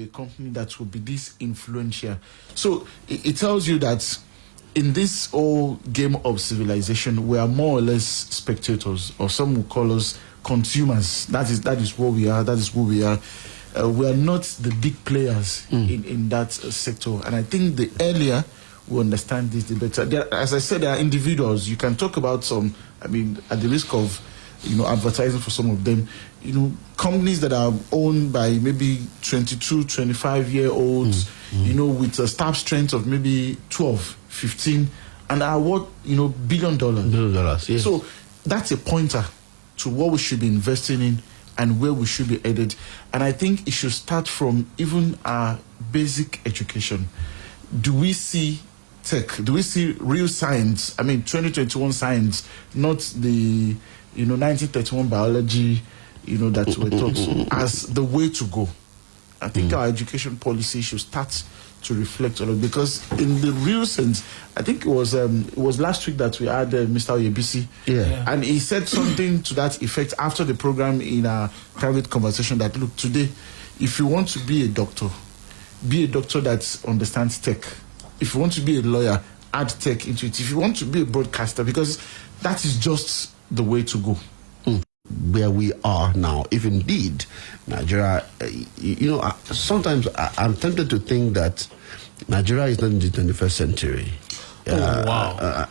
or a company that will be this influential. So it tells you that in this whole game of civilization, we are more or less spectators, or some will call us consumers. That is what we are. That is who we are. We are not the big players in that sector. And I think the earlier we understand this, the better. As I said, there are individuals. You can talk about some, I mean, at the risk of, advertising for some of them, companies that are owned by maybe 22, 25-year-olds, with a staff strength of maybe 12, 15, and are worth, $1 billion. $1 billion, yes. So that's a pointer to what we should be investing in and where we should be headed. And I think it should start from even our basic education. Do we see tech? Do we see real science? I mean, 2021 science, not the 1931 biology, that we're taught as the way to go. I think our education policy should start to reflect on it, because in the real sense, I think it was last week that we had Mr. Oyebisi, and he said something to that effect after the program in a private conversation that, look, today, if you want to be a doctor that understands tech. If you want to be a lawyer, add tech into it. If you want to be a broadcaster, because that is just the way to go. Where we are now, if indeed Nigeria, sometimes I'm tempted to think that Nigeria is not in the 21st century. Wow.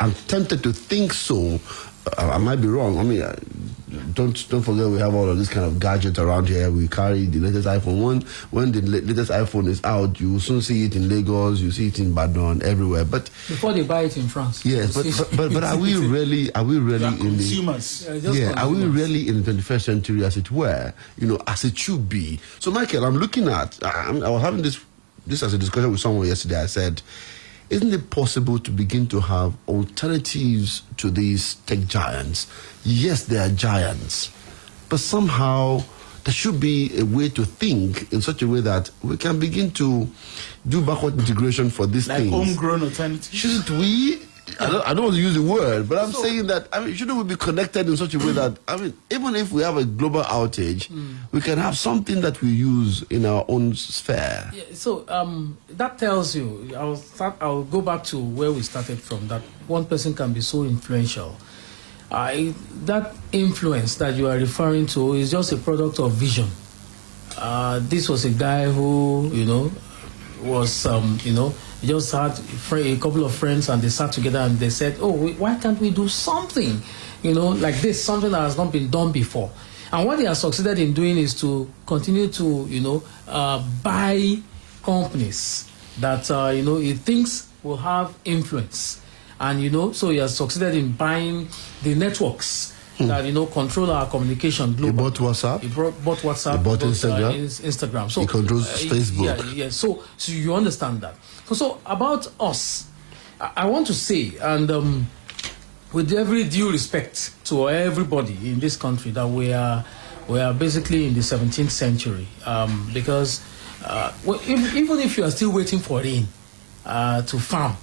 I'm tempted to think so. I might be wrong. I mean, don't forget we have all of this kind of gadgets around here. We carry the latest iPhone. When the latest iPhone is out, you will soon see it in Lagos, you see it in Badon, everywhere. But before they buy it in France. Yes, but are we really in consumers? Are we really in the 21st century, as it were? As it should be. So, Michael, I'm looking at. I was having this as a discussion with someone yesterday. I said, isn't it possible to begin to have alternatives to these tech giants? Yes, they are giants, but somehow there should be a way to think in such a way that we can begin to do backward integration for these things. Like homegrown alternatives? Shouldn't we? I don't want to use the word, but I'm saying that, shouldn't we be connected in such a way that, even if we have a global outage, we can have something that we use in our own sphere. Yeah, so that tells you, I'll go back to where we started from, that one person can be so influential. That influence that you are referring to is just a product of vision. This was a guy who, was, he just had a couple of friends, and they sat together and they said, why can't we do something, like this, something that has not been done before? And what they have succeeded in doing is to continue to, buy companies that, he thinks will have influence. And, so he has succeeded in buying the networks that, control our communication globally. He bought WhatsApp. He bought WhatsApp. He bought Instagram. Instagram. So he controls Facebook. Yeah. So you understand that. So about us, I want to say, and with every due respect to everybody in this country, that we are basically in the 17th century, because even if you are still waiting for rain to farm,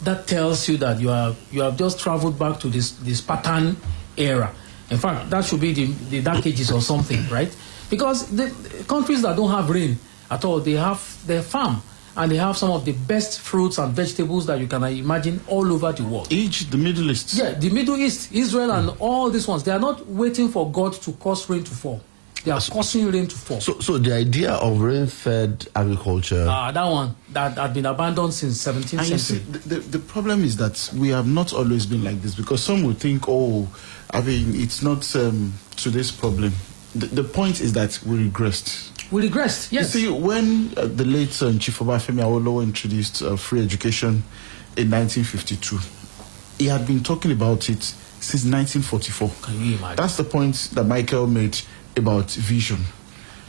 that tells you that you have just traveled back to this Spartan era. In fact, that should be the Dark Ages or something, right? Because the countries that don't have rain at all, they have their farm, and they have some of the best fruits and vegetables that you can imagine all over the world. The Middle East. Yeah, the Middle East, Israel, and all these ones. They are not waiting for God to cause rain to fall. They are causing rain to fall. So the idea of rain-fed agriculture... that one, that had been abandoned since 17th century. See, the problem is that we have not always been like this, because some will think, it's not today's problem. The point is that we regressed. We regressed, yes. You see, when the late Chief Obafemi Awolowo introduced free education in 1952, he had been talking about it since 1944. Can you imagine? That's the point that Michael made about vision.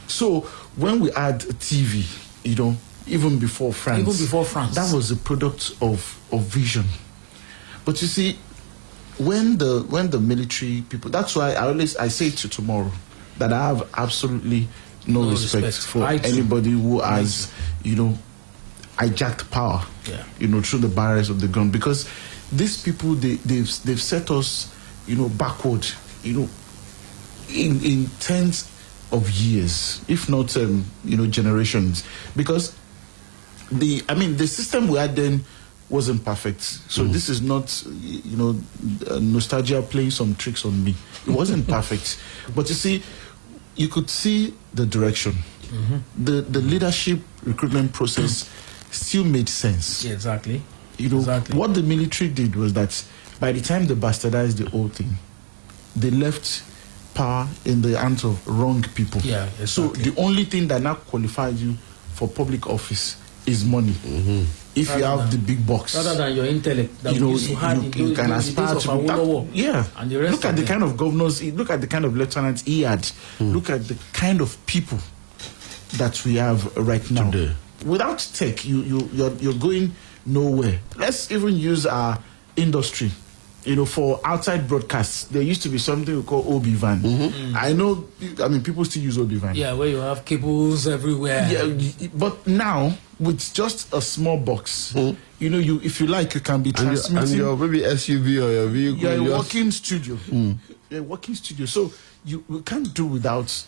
So when we had TV, even before France, that was a product of vision. But you see, when the military people, that's why I say to tomorrow that I have absolutely no respect for anybody who has, hijacked power, through the barriers of the ground, because these people they've set us, backward, in tens of years, if not generations, because the system we had then wasn't perfect. So this is not nostalgia playing some tricks on me. It wasn't perfect, but you see, you could see the direction. The leadership recruitment process still made sense. Yeah, exactly. What the military did was that by the time they bastardized the whole thing, they left power in the hands of wrong people. Yeah, exactly. So the only thing that now qualifies you for public office is money. If you have the big box, rather than your intellect, that you can aspire to be that. Yeah. And the rest look at the kind of governors. Look at the kind of lieutenants he had. Look at the kind of people that we have right now. Today. Without tech, you're going nowhere. Let's even use our industry. For outside broadcasts, there used to be something we call OB van. I know, people still use OB van. Yeah, where you have cables everywhere. Yeah, but now with just a small box, if you like, you can be transmitting. And your maybe SUV or your vehicle. Yeah, a working studio. A working studio. So we can't do without,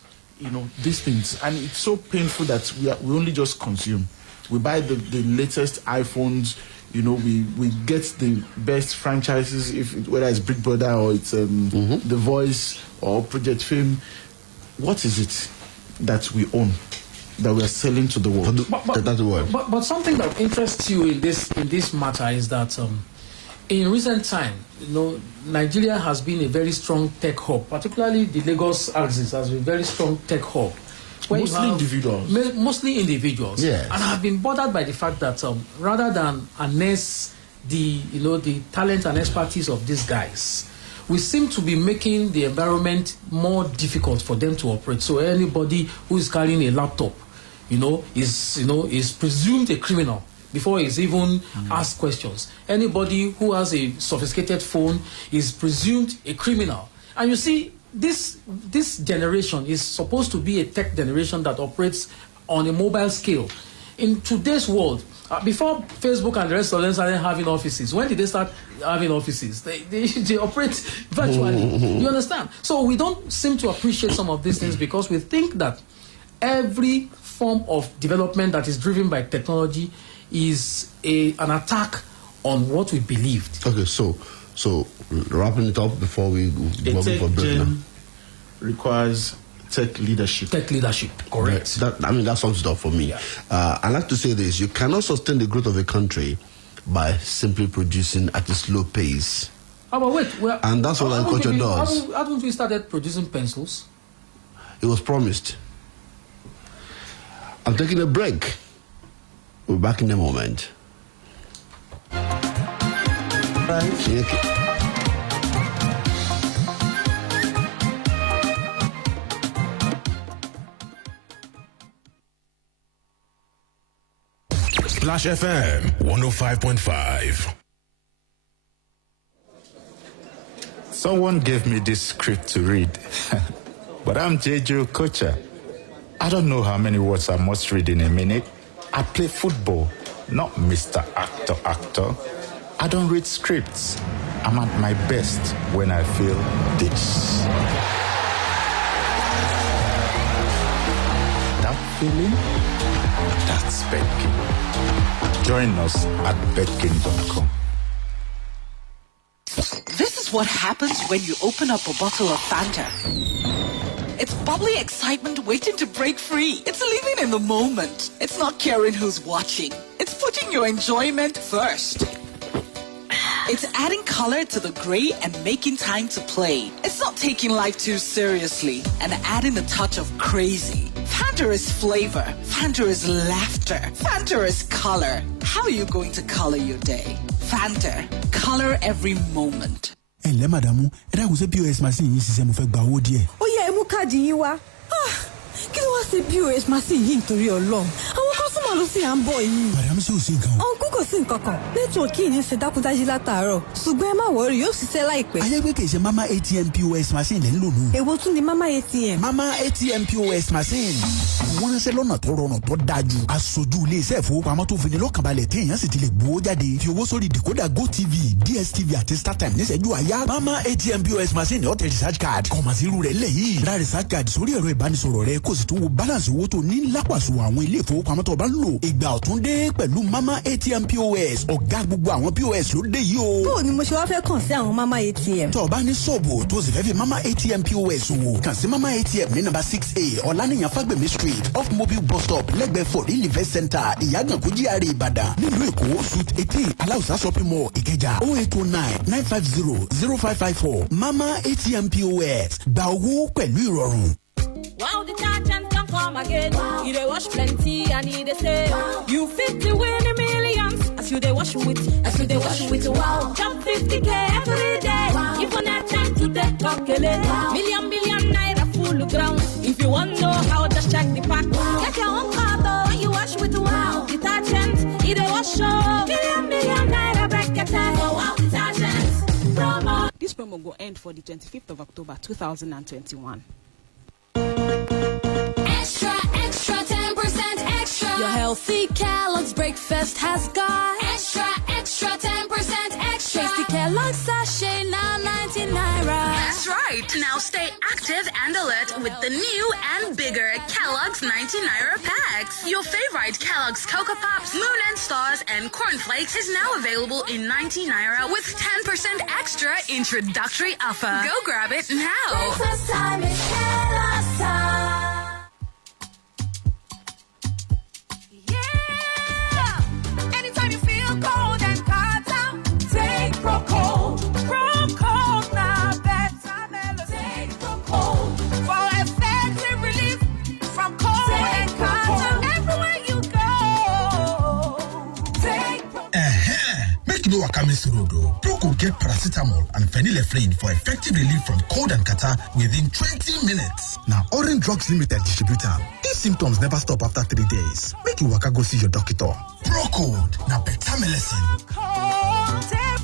these things, and it's so painful that we only just consume. We buy the latest iPhones. We get the best franchises, whether it's Big Brother or it's The Voice or Project Fame. What is it that we own that we are selling to the world? That's the word. But something that interests you in this matter is that in recent time, Nigeria has been a very strong tech hub, particularly the Lagos axis has been a very strong tech hub. Mostly individuals. Mostly individuals. Yes. And I've been bothered by the fact that rather than harness the talent and expertise of these guys, we seem to be making the environment more difficult for them to operate. So anybody who is carrying a laptop, is presumed a criminal before he's even asked questions. Anybody who has a sophisticated phone is presumed a criminal. And you see, this generation is supposed to be a tech generation that operates on a mobile scale. In today's world, before Facebook and the rest of them started having offices, when did they start having offices? They operate virtually. You understand? So we don't seem to appreciate some of these things because we think that every form of development that is driven by technology is an attack on what we believed. Okay, so wrapping it up before we go for break now. Requires tech leadership. Tech leadership, correct. That sums it up for me. Yeah. I like to say this: you cannot sustain the growth of a country by simply producing at a slow pace. But wait, and that's what agriculture does. Haven't we started producing pencils? It was promised. I'm taking a break. We're back in a moment. Splash FM 105.5. Someone gave me this script to read, but I'm Jeju Kocha. I don't know how many words I must read in a minute. I play football, not Mr. Actor. I don't read scripts. I'm at my best when I feel this. That feeling? That's Betking. Join us at betking.com. This is what happens when you open up a bottle of Fanta. It's bubbly excitement waiting to break free. It's living in the moment. It's not caring who's watching. It's putting your enjoyment first. It's adding color to the gray and making time to play. It's not taking life too seriously and adding a touch of crazy. Fanta is flavor. Fanta is laughter. Fanta is color. How are you going to color your day? Fanta. Color every moment. Ǹlẹ́ màdàmú, ẹ dákun ṣé POS machine yìí ṣiṣẹ́ mo fẹ́ gba owó díẹ̀. Ó yá ẹ mú káàdì yín wá. Kí ló wá ṣe POS machine yìí nítorí Ọlọ́run? Àwọn kọ́sọ́mà ló sì à ń bọ̀ yìí. Màdàmú ṣé ò sí nǹkan o. Ọ̀nkú kò kò sí nǹkan kan. Nẹ́tíwọ̀kì yìí ń ṣe dákúdájí látàárọ̀. Ṣùgbọ́n ẹ má wọrí, yóò ṣiṣẹ́ láìpẹ́. ayégbé kì í ṣe mama atm pos machine lẹ́ ń lò nù. Èwo tún ni mama ATM? mama atm pos machine wọ́n ránṣẹ́ lọ́nà tó rọrùn tó dájú. aṣojú iléeṣẹ́ ìfowópamọ́ tó fini lọ́kànbalẹ̀ téèyàn sì ti lè gbowó jáde fi owó sórí decoder gotv dstv àti startime níṣẹ́jú àyà. mama atm pos machine ọ̀tẹ̀ research card kọ̀mọ̀sí irú rẹ̀ lẹ́yìn ra research card sórí ẹ̀rọ ìbánisọ̀rọ̀ rẹ kó sì tún wo balance owó tó ní lápàṣù àwọn ilé ìfowópamọ́ tó bá ń lò. ìgbà ọ̀tún dé pẹ̀lú mama atm pos. ọ̀gá gbogbo àwọn pos ló dé yìí o. Bó o ni mo ṣe wá fẹ́ kàn sí àwọn mama ATM? tó o bá ní ṣọ́ọ̀bù tó sì fẹ́ fi mama atm pos wò kàn sí mama atm ní nàmbà 6A ọ̀lànìyàn fagbemi street off mobile bus stop lẹ́gbẹ̀ẹ́ for real event center ìyàgànkú GRA ìbàdàn. nílùú èkó suite 18 aláùsá shopping mall ìkẹjà 08099500554. mama atm pos gba owó pẹ̀lú ìrọ̀rùn. Wow, detergent can come again. Wow. You dey wash plenty and you dey say wow. You fit to win the millions as you dey wash with, wow. Jump 50K every day. Wow. If on that time to take calculate. Wow. Million naira full ground. If you want know how, just check the pack. Wow. Get your own car though when you wash with wow. Detergent, you dey wash show. Million naira bracket for wow detergent promo. This promo will end for the 25th of October 2021. Extra, 10% extra. Your healthy Kellogg's breakfast has got extra, 10% extra. Tasty Kellogg's sachet now 90 naira. That's right. Now stay active and alert with the new and bigger Kellogg's 90 naira packs. Your favorite Kellogg's Cocoa Pops, Moon and Stars, and Corn Flakes is now available in 90 naira with 10% extra introductory offer. Go grab it now. Breakfast time is Kellogg's time. No Wakamisu Proco get paracetamol and phenylephrine for effective relief from cold and catarrh within 20 minutes. Now, Orange Drugs Limited distributor. If symptoms never stop after 3 days, make you waka go see your doctor. Proco, now better medicine. Take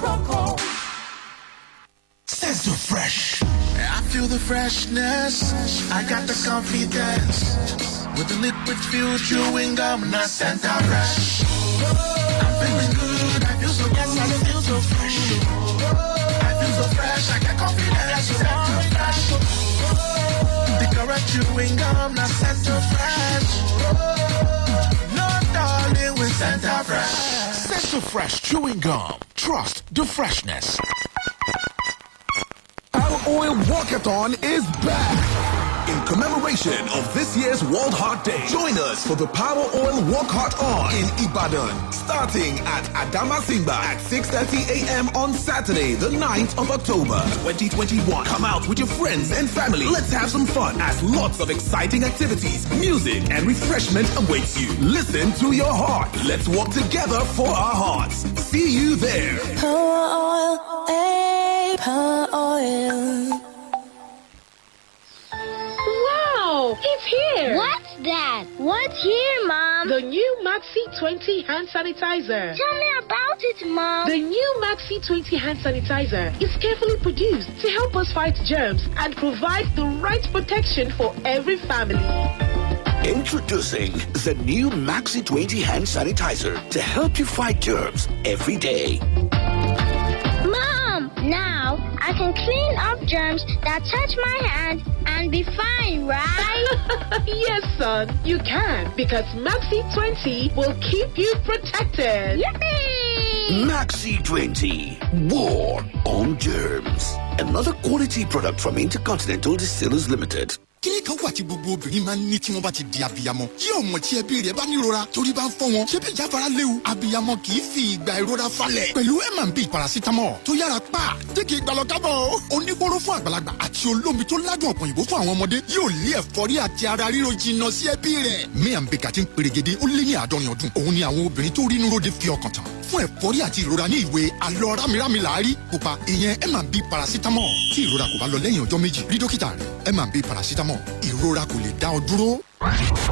Proco. Sense of fresh. I feel the freshness. I got the confidence. With the liquid fuel chewing gum, not Santa Fresh. I'm feeling good, I feel so good, I feel so fresh. I feel so fresh, I got confidence, Santa Fresh. The correct chewing gum, not Santa Fresh. No darling with Santa Fresh. Santa Fresh chewing gum. Trust the freshness. Our oil walkathon is back. In commemoration of this year's World Heart Day, join us for the Power Oil Walk Heart On in Ibadan, starting at Adamasimba at 6:30 a.m. on Saturday, the 9th of October, 2021. Come out with your friends and family. Let's have some fun as lots of exciting activities, music, and refreshment awaits you. Listen to your heart. Let's walk together for our hearts. See you there. Power oil, Power oil. It's here! What's that? What's here, Mom? The new Maxi 20 hand sanitizer. Tell me about it, Mom. The new Maxi 20 hand sanitizer is carefully produced to help us fight germs and provide the right protection for every family. Introducing the new Maxi 20 hand sanitizer to help you fight germs every day. Mom, now I can clean up germs that touch my hand and be fine, right? Yes, son, you can, because Maxi 20 will keep you protected. Yippee! Maxi 20, war on germs. Another quality product from Intercontinental Distillers Limited. Kíni kan wà tí gbogbo obìnrin máa ń ní tí wọ́n bá ti di abiyamọ. Yóò mọ̀ tí ẹbí rẹ̀ bá nírora torí bá ń fọ́ wọn. Ṣé bí ìjáfara léwu? Abiyamọ kì í fi ìgbà ìrora falẹ̀. Pẹ̀lú M&B paracetamol tó yára pa. Tí kì í gbalọ̀ kábọ̀. Oníkóró fún àgbàlagbà àti olómi tó ládùn ọ̀pọ̀ òyìnbó fún àwọn ọmọdé. Yóò lé ẹ̀fọ́rí àti ara ríro jìnnà sí ẹbí rẹ̀. M&B kàti ń perégedé ó lé ní 70 ọdún. Òun ni àwọn obìnrin tó rínú ròde fi ọkàn tán. Fún ẹ̀fọ́rí àti ìrora ní ìwé àlọ́ rámirámi làárí. Pupa ìyẹn M&B paracetamol. Tí ìrora kò bá lọ lẹ́yìn ọjọ́ méjì, rí dókítà rẹ̀. M&B paracetamol. Ìrora kò lè dá ọ dúró.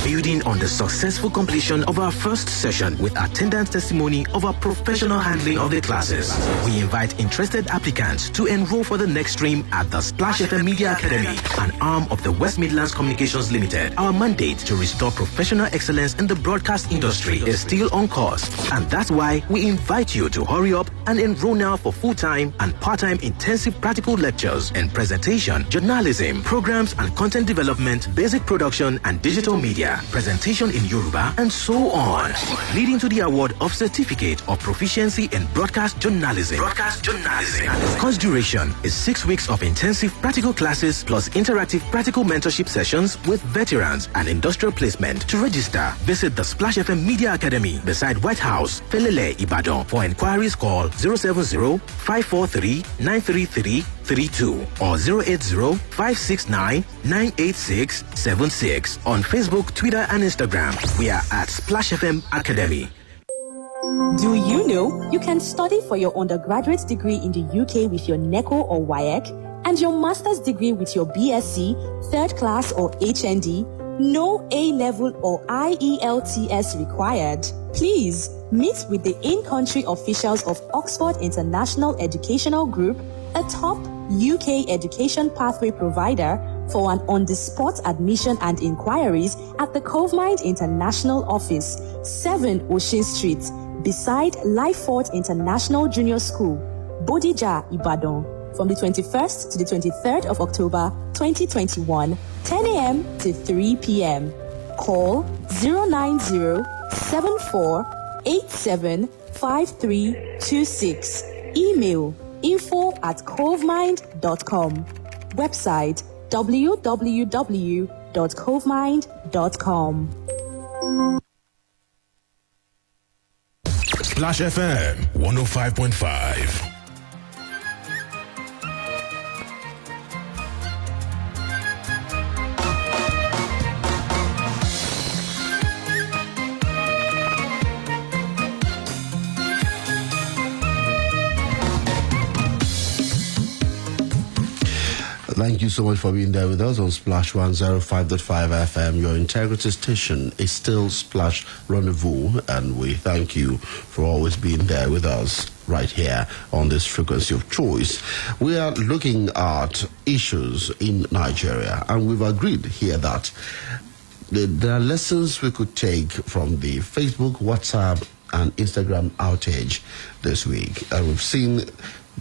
Building on the successful completion of our first session with attendance testimony of our professional handling of the classes, we invite interested applicants to enroll for the next stream at the Splash FM Media Academy, an arm of the West Midlands Communications Limited. Our mandate to restore professional excellence in the broadcast industry is still on course, and that's why we invite you to hurry up and enroll now for full-time and part-time intensive practical lectures in presentation, journalism, programs and content development, basic production and digital media, presentation in Yoruba, and so on, leading to the award of Certificate of Proficiency in Broadcast Journalism. Course duration is 6 weeks of intensive practical classes plus interactive practical mentorship sessions with veterans and industrial placement. To register, visit the Splash FM Media Academy beside White House, Felele, Ibadan. For inquiries, call 070-543-93332 or 080-569-98676. On Facebook, Twitter, and Instagram, we are at Splash FM Academy. Do you know you can study for your undergraduate degree in the UK with your NECO or WAEC and your master's degree with your BSc, third class or HND? No A-level or IELTS required. Please meet with the in-country officials of Oxford International Educational Group, a top UK education pathway provider, for an on-the-spot admission and inquiries at the Covemind International Office, 7 Oshin Street, beside Lyford International Junior School, Bodija, Ibadan, from the 21st to the 23rd of October 2021, 10 a.m. to 3 p.m. Call 090-7487-5326. Email info@covemind.com. Website www.covemind.com. Splash FM 105.5. Thank you so much for being there with us on Splash 105.5 FM. Your integrity station is still Splash Rendezvous, and we thank you for always being there with us right here on this frequency of choice. We are looking at issues in Nigeria, and we've agreed here that there are lessons we could take from the Facebook, WhatsApp, and Instagram outage this week. And we've seen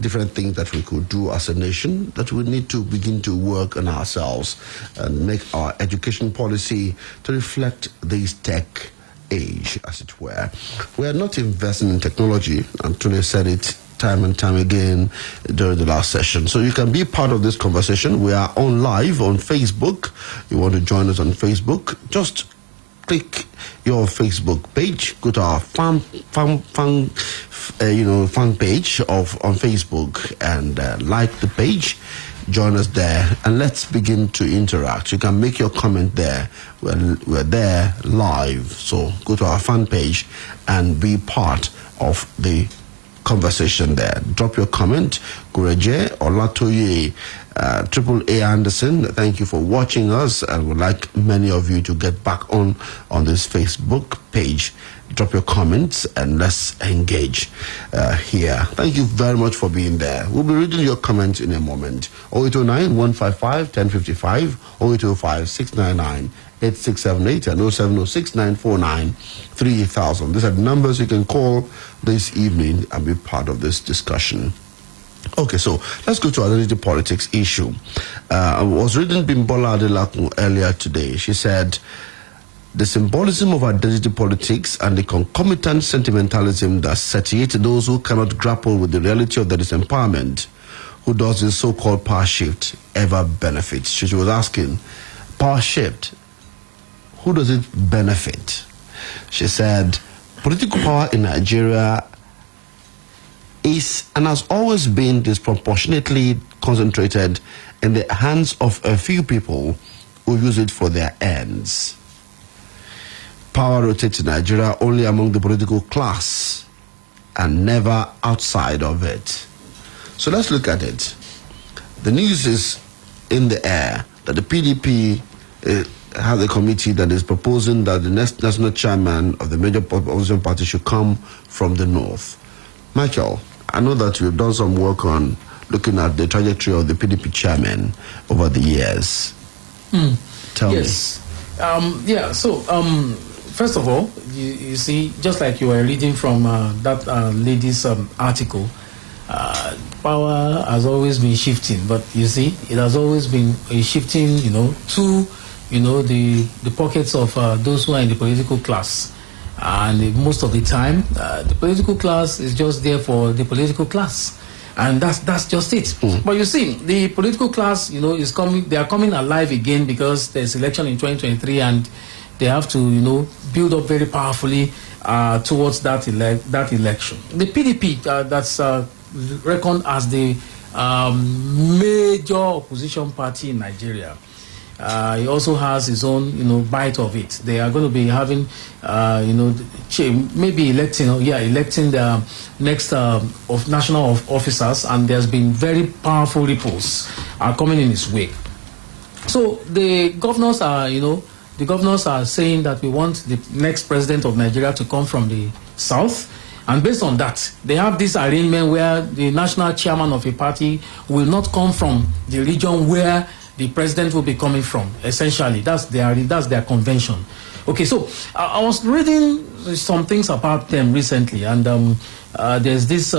different things that we could do as a nation, that we need to begin to work on ourselves and make our education policy to reflect this tech age, as it were. We are not investing in technology, and Tunde said it time and time again during the last session. So you can be part of this conversation. We are on live on Facebook. You want to join us on Facebook, just click your Facebook page, go to our fan page on Facebook and like the page, join us there, and let's begin to interact. You can make your comment there. We're there live, so go to our fan page and be part of the conversation there. Drop your comment. Gureje Olatoye, Triple A Anderson, thank you for watching us, and would like many of you to get back on this Facebook page. Drop your comments and let's engage here. Thank you very much for being there. We'll be reading your comments in a moment. 0809-155-1055, 0805-699-8678, and 0706-949-3000. These are the numbers you can call this evening and be part of this discussion. Okay, so let's go to identity politics issue. I was reading Bimbola Adelakun earlier today. She said, the symbolism of identity politics and the concomitant sentimentalism that satiate those who cannot grapple with the reality of their disempowerment, who does this so-called power shift ever benefit? She was asking, power shift, who does it benefit? She said, political power in Nigeria is and has always been disproportionately concentrated in the hands of a few people who use it for their ends. Power rotates in Nigeria only among the political class and never outside of it. So let's look at it. The news is in the air that the PDP has a committee that is proposing that the next national chairman of the major opposition party should come from the north. Michael, I know that you've done some work on looking at the trajectory of the PDP chairman over the years. Tell me. First of all, you see, just like you were reading from that lady's article, power has always been shifting, but you see, it has always been shifting, to, the pockets of those who are in the political class. And most of the time, the political class is just there for the political class. And that's just it. But you see, the political class, is coming. They are coming alive again because there's election in 2023, and they have to, build up very powerfully towards that election. The PDP, that's reckoned as the major opposition party in Nigeria. It also has its own, bite of it. They are going to be having, maybe electing the next of national officers, and there's been very powerful ripples coming in its wake. So the governors are saying that we want the next president of Nigeria to come from the south. And based on that, they have this arrangement where the national chairman of a party will not come from the region where the president will be coming from. Essentially, that's their convention. Okay, so I was reading some things about them recently, and there's this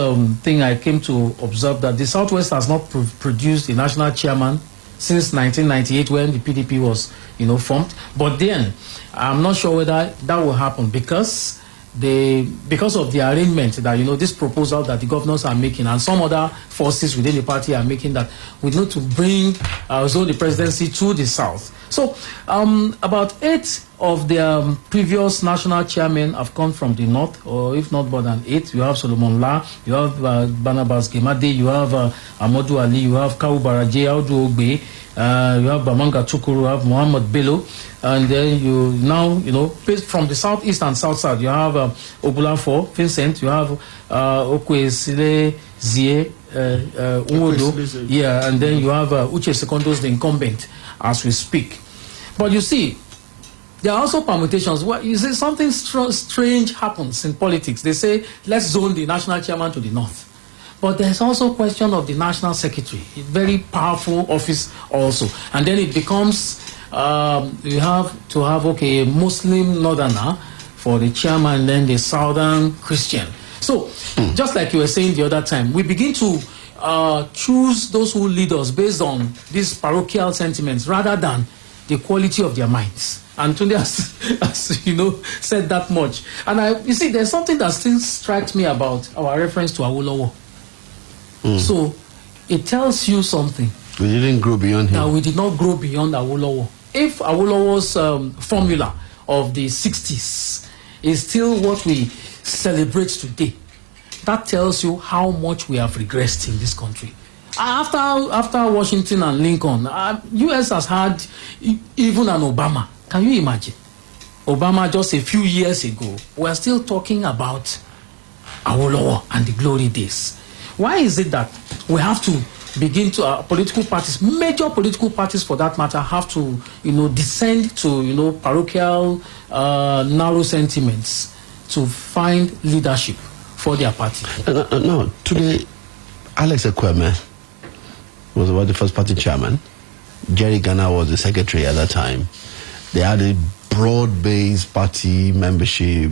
thing I came to observe, that the Southwest has not produced a national chairman since 1998, when the PDP was, formed. But then, I'm not sure whether that will happen because of the arrangement that, this proposal that the governors are making and some other forces within the party are making, that we need to bring the presidency to the south. So about 8 of their previous national chairmen have come from the north, or if not more than 8. You have Solomon La, you have Barnabas Gemade, you have Amadou Ali, you have Kawu Baraje, Audu Ogbe, you have Bamanga Chukuru, you have Muhammad Bello. And then you now, from the southeast and south-south, you have Obulafo, Vincent, you have Okwesile Zie, Uwodo, and then you have Uche Secondos, the incumbent, as we speak. But you see, there are also permutations. You see, something strange happens in politics. They say, let's zone the national chairman to the north. But there's also a question of the national secretary, a very powerful office also. And then it becomes... you have to have, a Muslim northerner for the chairman, and then the southern Christian. So, just like you were saying the other time, we begin to choose those who lead us based on these parochial sentiments rather than the quality of their minds. And Tunde has said that much. And you see, there's something that still strikes me about our reference to Awolowo. So, it tells you something. We didn't grow beyond him. Now, we did not grow beyond Awolowo. If Awolowo's formula of the 60s is still what we celebrate today, that tells you how much we have regressed in this country. After Washington and Lincoln, U.S. has had even an Obama. Can you imagine? Obama just a few years ago, we're still talking about Awolowo and the glory days. Why is it that we have to begin to political parties, major political parties for that matter, have to descend to parochial narrow sentiments to find leadership for their party? No, today Alex Ekweme was the first party chairman. Jerry Ghana was the secretary at that time. They had a broad-based party membership.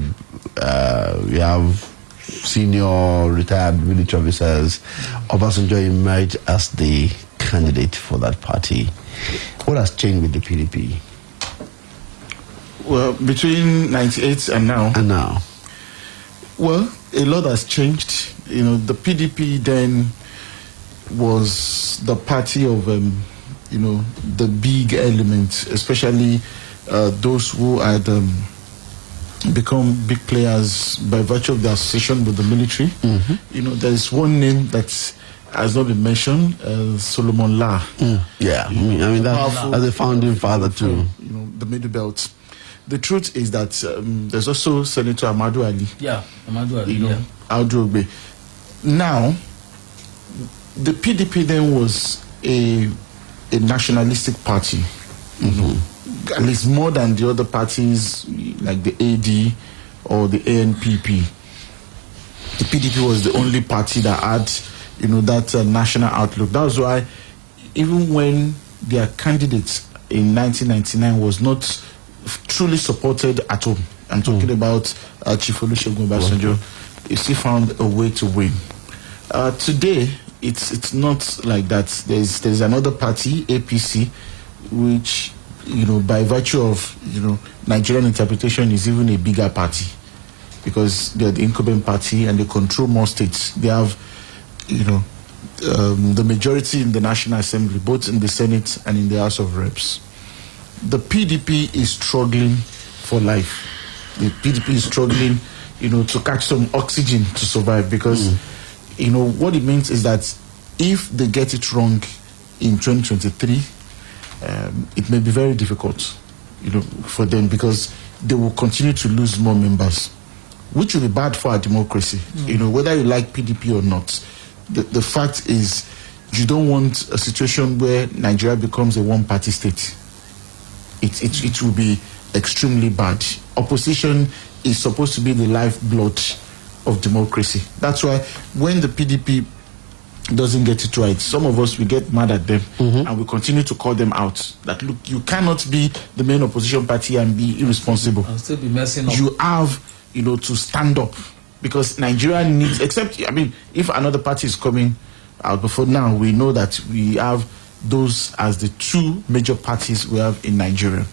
We have senior retired military officers. Obasanjo emerged as the candidate for that party. What has changed with the PDP? Well, between 98 and now. Well, a lot has changed. The PDP then was the party of, the big elements, especially those who had become big players by virtue of their association with the military. There is one name that has not been mentioned, Solomon La. Yeah, that's a founding father too. The Middle Belt. The truth is that there's also Senator Amadou Ali. Yeah, Amadou Ali. Audu Ogbe. Now, the PDP then was a nationalistic party. at least more than the other parties like the AD or the ANPP. The PDP was the only party that had, that national outlook. That was why even when their candidate in 1999 was not truly supported at home, I'm talking about Chief Oluwaseun Akinola, he still found a way to win. Today, it's not like that. There's another party, APC, which, by virtue of, Nigerian interpretation is even a bigger party because they're the incumbent party and they control more states. They have, the majority in the National Assembly, both in the Senate and in the House of Reps. The PDP is struggling for life. The PDP is struggling, to catch some oxygen to survive because, what it means is that if they get it wrong in 2023, it may be very difficult, for them because they will continue to lose more members, which will be bad for our democracy. Whether you like PDP or not, the fact is you don't want a situation where Nigeria becomes a one-party state. It will be extremely bad. Opposition is supposed to be the lifeblood of democracy. That's why when the PDP doesn't get it right, some of us, we get mad at them and we continue to call them out. That, look, you cannot be the main opposition party and be irresponsible. I'll still be messing up. You have, to stand up because Nigeria needs, except, if another party is coming out before now, we know that we have those as the two major parties we have in Nigeria.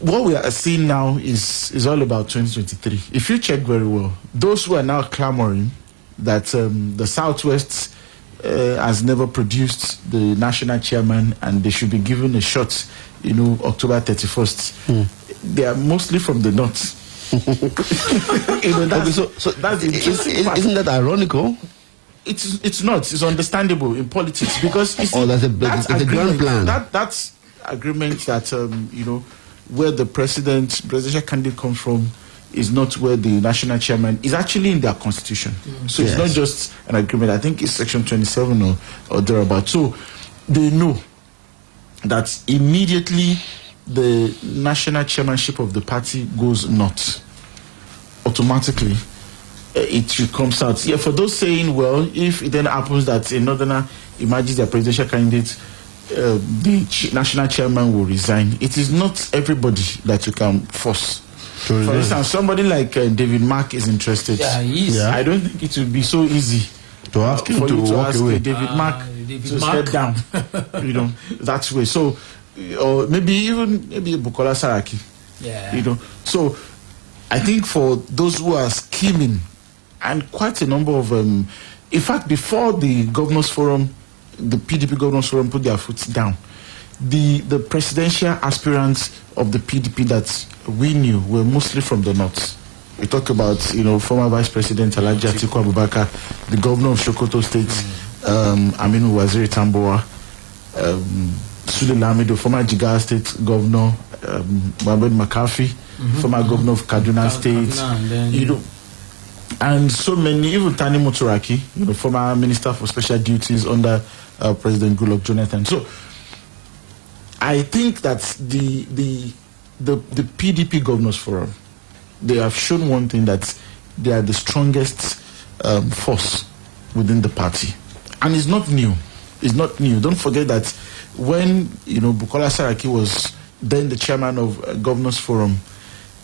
What we are seeing now is all about 2023. If you check very well, those who are now clamoring that the Southwest has never produced the national chairman and they should be given a shot, October 31st, they are mostly from the North. So that's the interesting part. Isn't that ironical? It's not. It's understandable in politics because it's a grand plan. That's agreement that where the presidential candidate comes from is not where the national chairman is actually in their constitution. So it's not just an agreement. I think it's section 27 or thereabout. So they know that immediately the national chairmanship of the party goes north. Automatically, it comes out. Yeah, for those saying, well, if it then happens that a northerner emerges their presidential candidate, the national chairman will resign. It is not everybody that you can force. For instance, somebody like David Mark is interested. Yeah, he is. I don't think it will be so easy to ask him to walk away. David Mark to step down. That way. So, or maybe Bukola Saraki. Yeah. So, I think for those who are scheming, and quite a number of in fact, before the Governors Forum, the PDP Governors Forum put their foot down, the presidential aspirants of the PDP that we knew were mostly from the North. We talk about, former Vice President Alhaji Atiku Abubakar, the Governor of Sokoto State, Aminu Waziri Tambuwa, Sule Lamido, former Jigawa State Governor, Mohamed McCarthy, former Governor of Kaduna State, and so many, even Tani Moturaki, former Minister for Special Duties under President Goodluck Jonathan. So I think that the PDP Governors Forum, they have shown one thing, that they are the strongest force within the party. And it's not new. It's not new. Don't forget that when, Bukola Saraki was then the chairman of Governors Forum,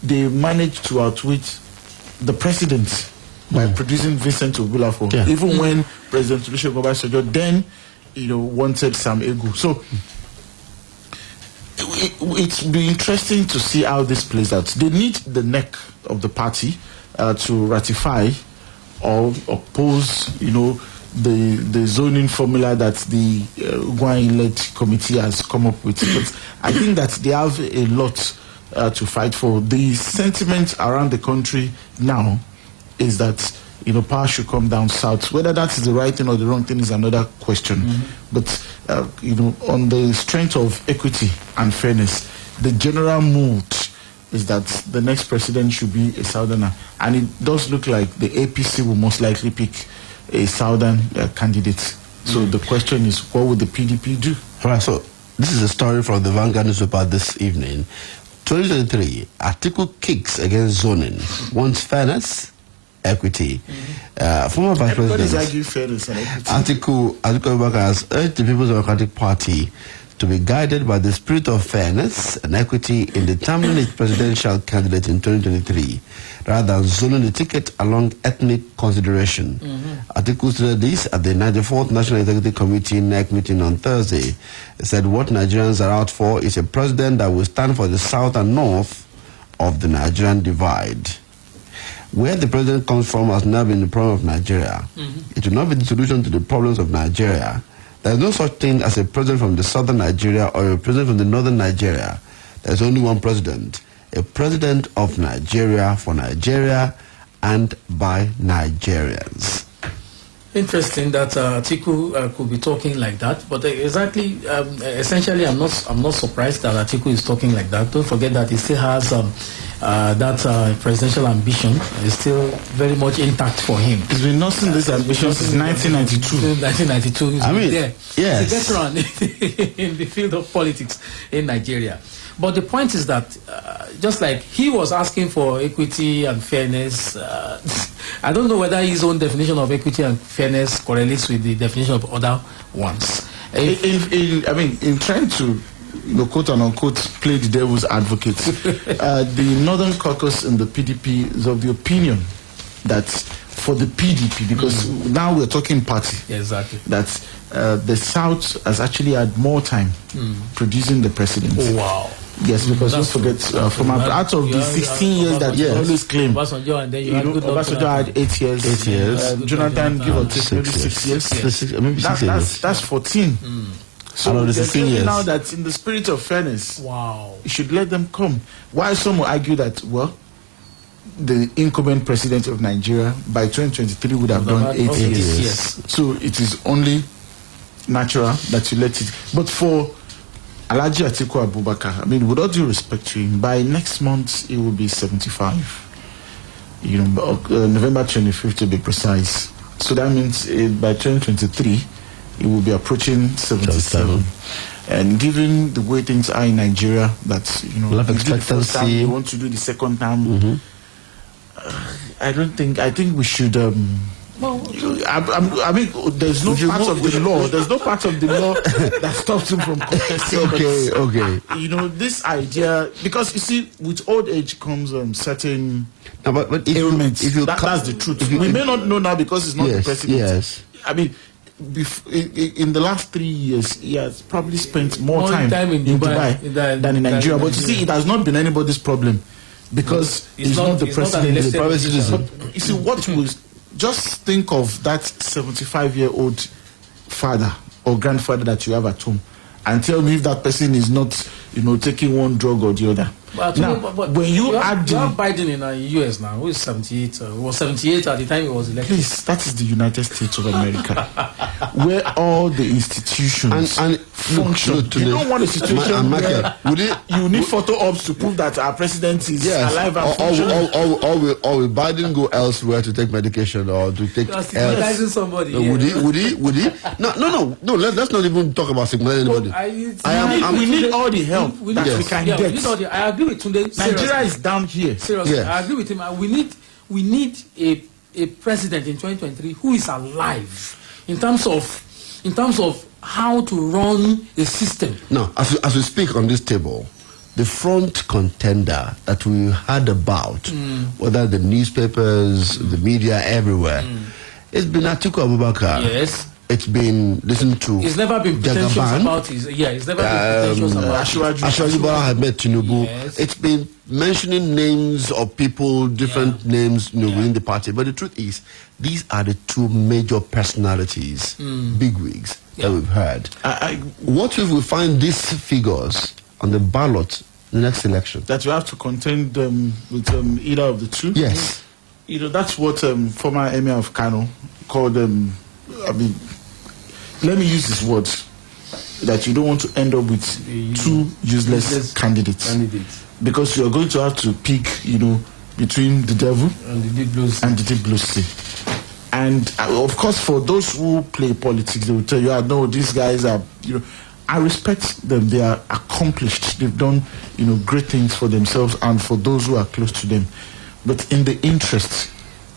they managed to outwit the president by producing Vincent Ogulafo. Yeah. Even when President Olusegun Obasanjo then, wanted Sam Egu. So it'll be interesting to see how this plays out. They need the neck of the party to ratify or oppose, the zoning formula that the Gwain-led committee has come up with. But I think that they have a lot to fight for. The sentiment around the country now is that power should come down south. Whether that is the right thing or the wrong thing is another question. But on the strength of equity and fairness, the general mood is that the next president should be a southerner, and it does look like the APC will most likely pick a southern candidate. So the question is, what would the PDP do? All right, so This is a story from the Vanguard newspaper this evening. 2023, Atiku kicks against zoning, wants fairness, equity. Former Vice Everybody's President arguing fairness and equity. Atiku Abubakar has urged the People's Democratic Party to be guided by the spirit of fairness and equity in determining its presidential candidate in 2023, rather than zoning the ticket along ethnic consideration. Atiku stated this at the 94th National Executive Committee NEC meeting on Thursday. He said what Nigerians are out for is a president that will stand for the south and north of the Nigerian divide. Where the president comes from has never been the problem of Nigeria. It will not be the solution to the problems of Nigeria. There is no such thing as a president from the southern Nigeria or a president from the northern Nigeria. There is only one president. A president of Nigeria for Nigeria and by Nigerians. Interesting that Atiku could be talking like that, but essentially, I'm not surprised that Atiku is talking like that. Don't forget that he still has that presidential ambition is still very much intact for him. He's been nursing this ambition since 1992. 1992, he's been there. Yes. He's a veteran in the field of politics in Nigeria. But the point is that just like he was asking for equity and fairness, I don't know whether his own definition of equity and fairness correlates with the definition of other ones. In trying to, quote and unquote, play the devil's advocate, the Northern Caucus in the PDP is of the opinion that for the PDP, because now we're talking party, exactly, that the South has actually had more time producing the president. Oh, wow. Yes, because don't forget, from out of the 16 years that you always claim, Obasanjo had 8 years. 8 years. Jonathan, give or take, maybe 6 years. Maybe 6 years. That's 14. So the 16 years. Now that in the spirit of fairness, wow, you should let them come. Why some will argue that, well, the incumbent president of Nigeria by 2023 would have done 8 years. So it is only natural that you let it. But for Alhaji Atiku Abubakar, with all due respect to him, by next month he will be 75. November 25th to be precise. So that means by 2023 he will be approaching 77. And given the way things are in Nigeria, that life expectancy, you want to do the second time. I think we should. There's no part of the law. There's no part of the law that stops him from contesting. Okay. This idea, because you see, with old age comes certain but ailments. That's the truth. We may not know now because it's not the president. Yes. In the last 3 years, he has probably spent more time in Dubai than in Nigeria. But you see, it has not been anybody's problem because he's not the president. He's a private citizen. You see, what was. Just think of that 75-year-old father or grandfather that you have at home and tell me if that person is not, taking one drug or the other. But when you have Biden in the US now, who is 78, was 78 at the time he was elected. Please, that is the United States of America, where all the institutions and function. You don't want a situation where you need photo ops to prove that our president is alive and functioning. Or will Biden go elsewhere to take medication or to take somebody? Would he? No. Let's not even talk about stigmatizing anybody. We need all the help that we can get. I agree with Tunde. Nigeria is down here. Seriously, I agree with him. We need a president in 2023 who is alive in terms of how to run a system. Now, as we speak on this table, the front contender that we heard about, whether the newspapers, the media, everywhere, it's been Atiku Abubakar. Yes. It's been listened to. He's never been pretentious about his. Yeah, he's never been pretentious about Ashwaji Bola had met Tinubu. Yes. It's been mentioning names of people, different names, within the party. But the truth is, these are the two major personalities, bigwigs that we've heard. What if we find these figures on the ballot in the next election? That you have to contend with either of the two. Yes. That's what former Emir of Kano called let me use this word, that you don't want to end up with two useless candidates. Because you're going to have to pick, between the devil and the deep blue sea. And of course, for those who play politics, they will tell you, no, these guys are, I respect them. They are accomplished. They've done, great things for themselves and for those who are close to them. But in the interest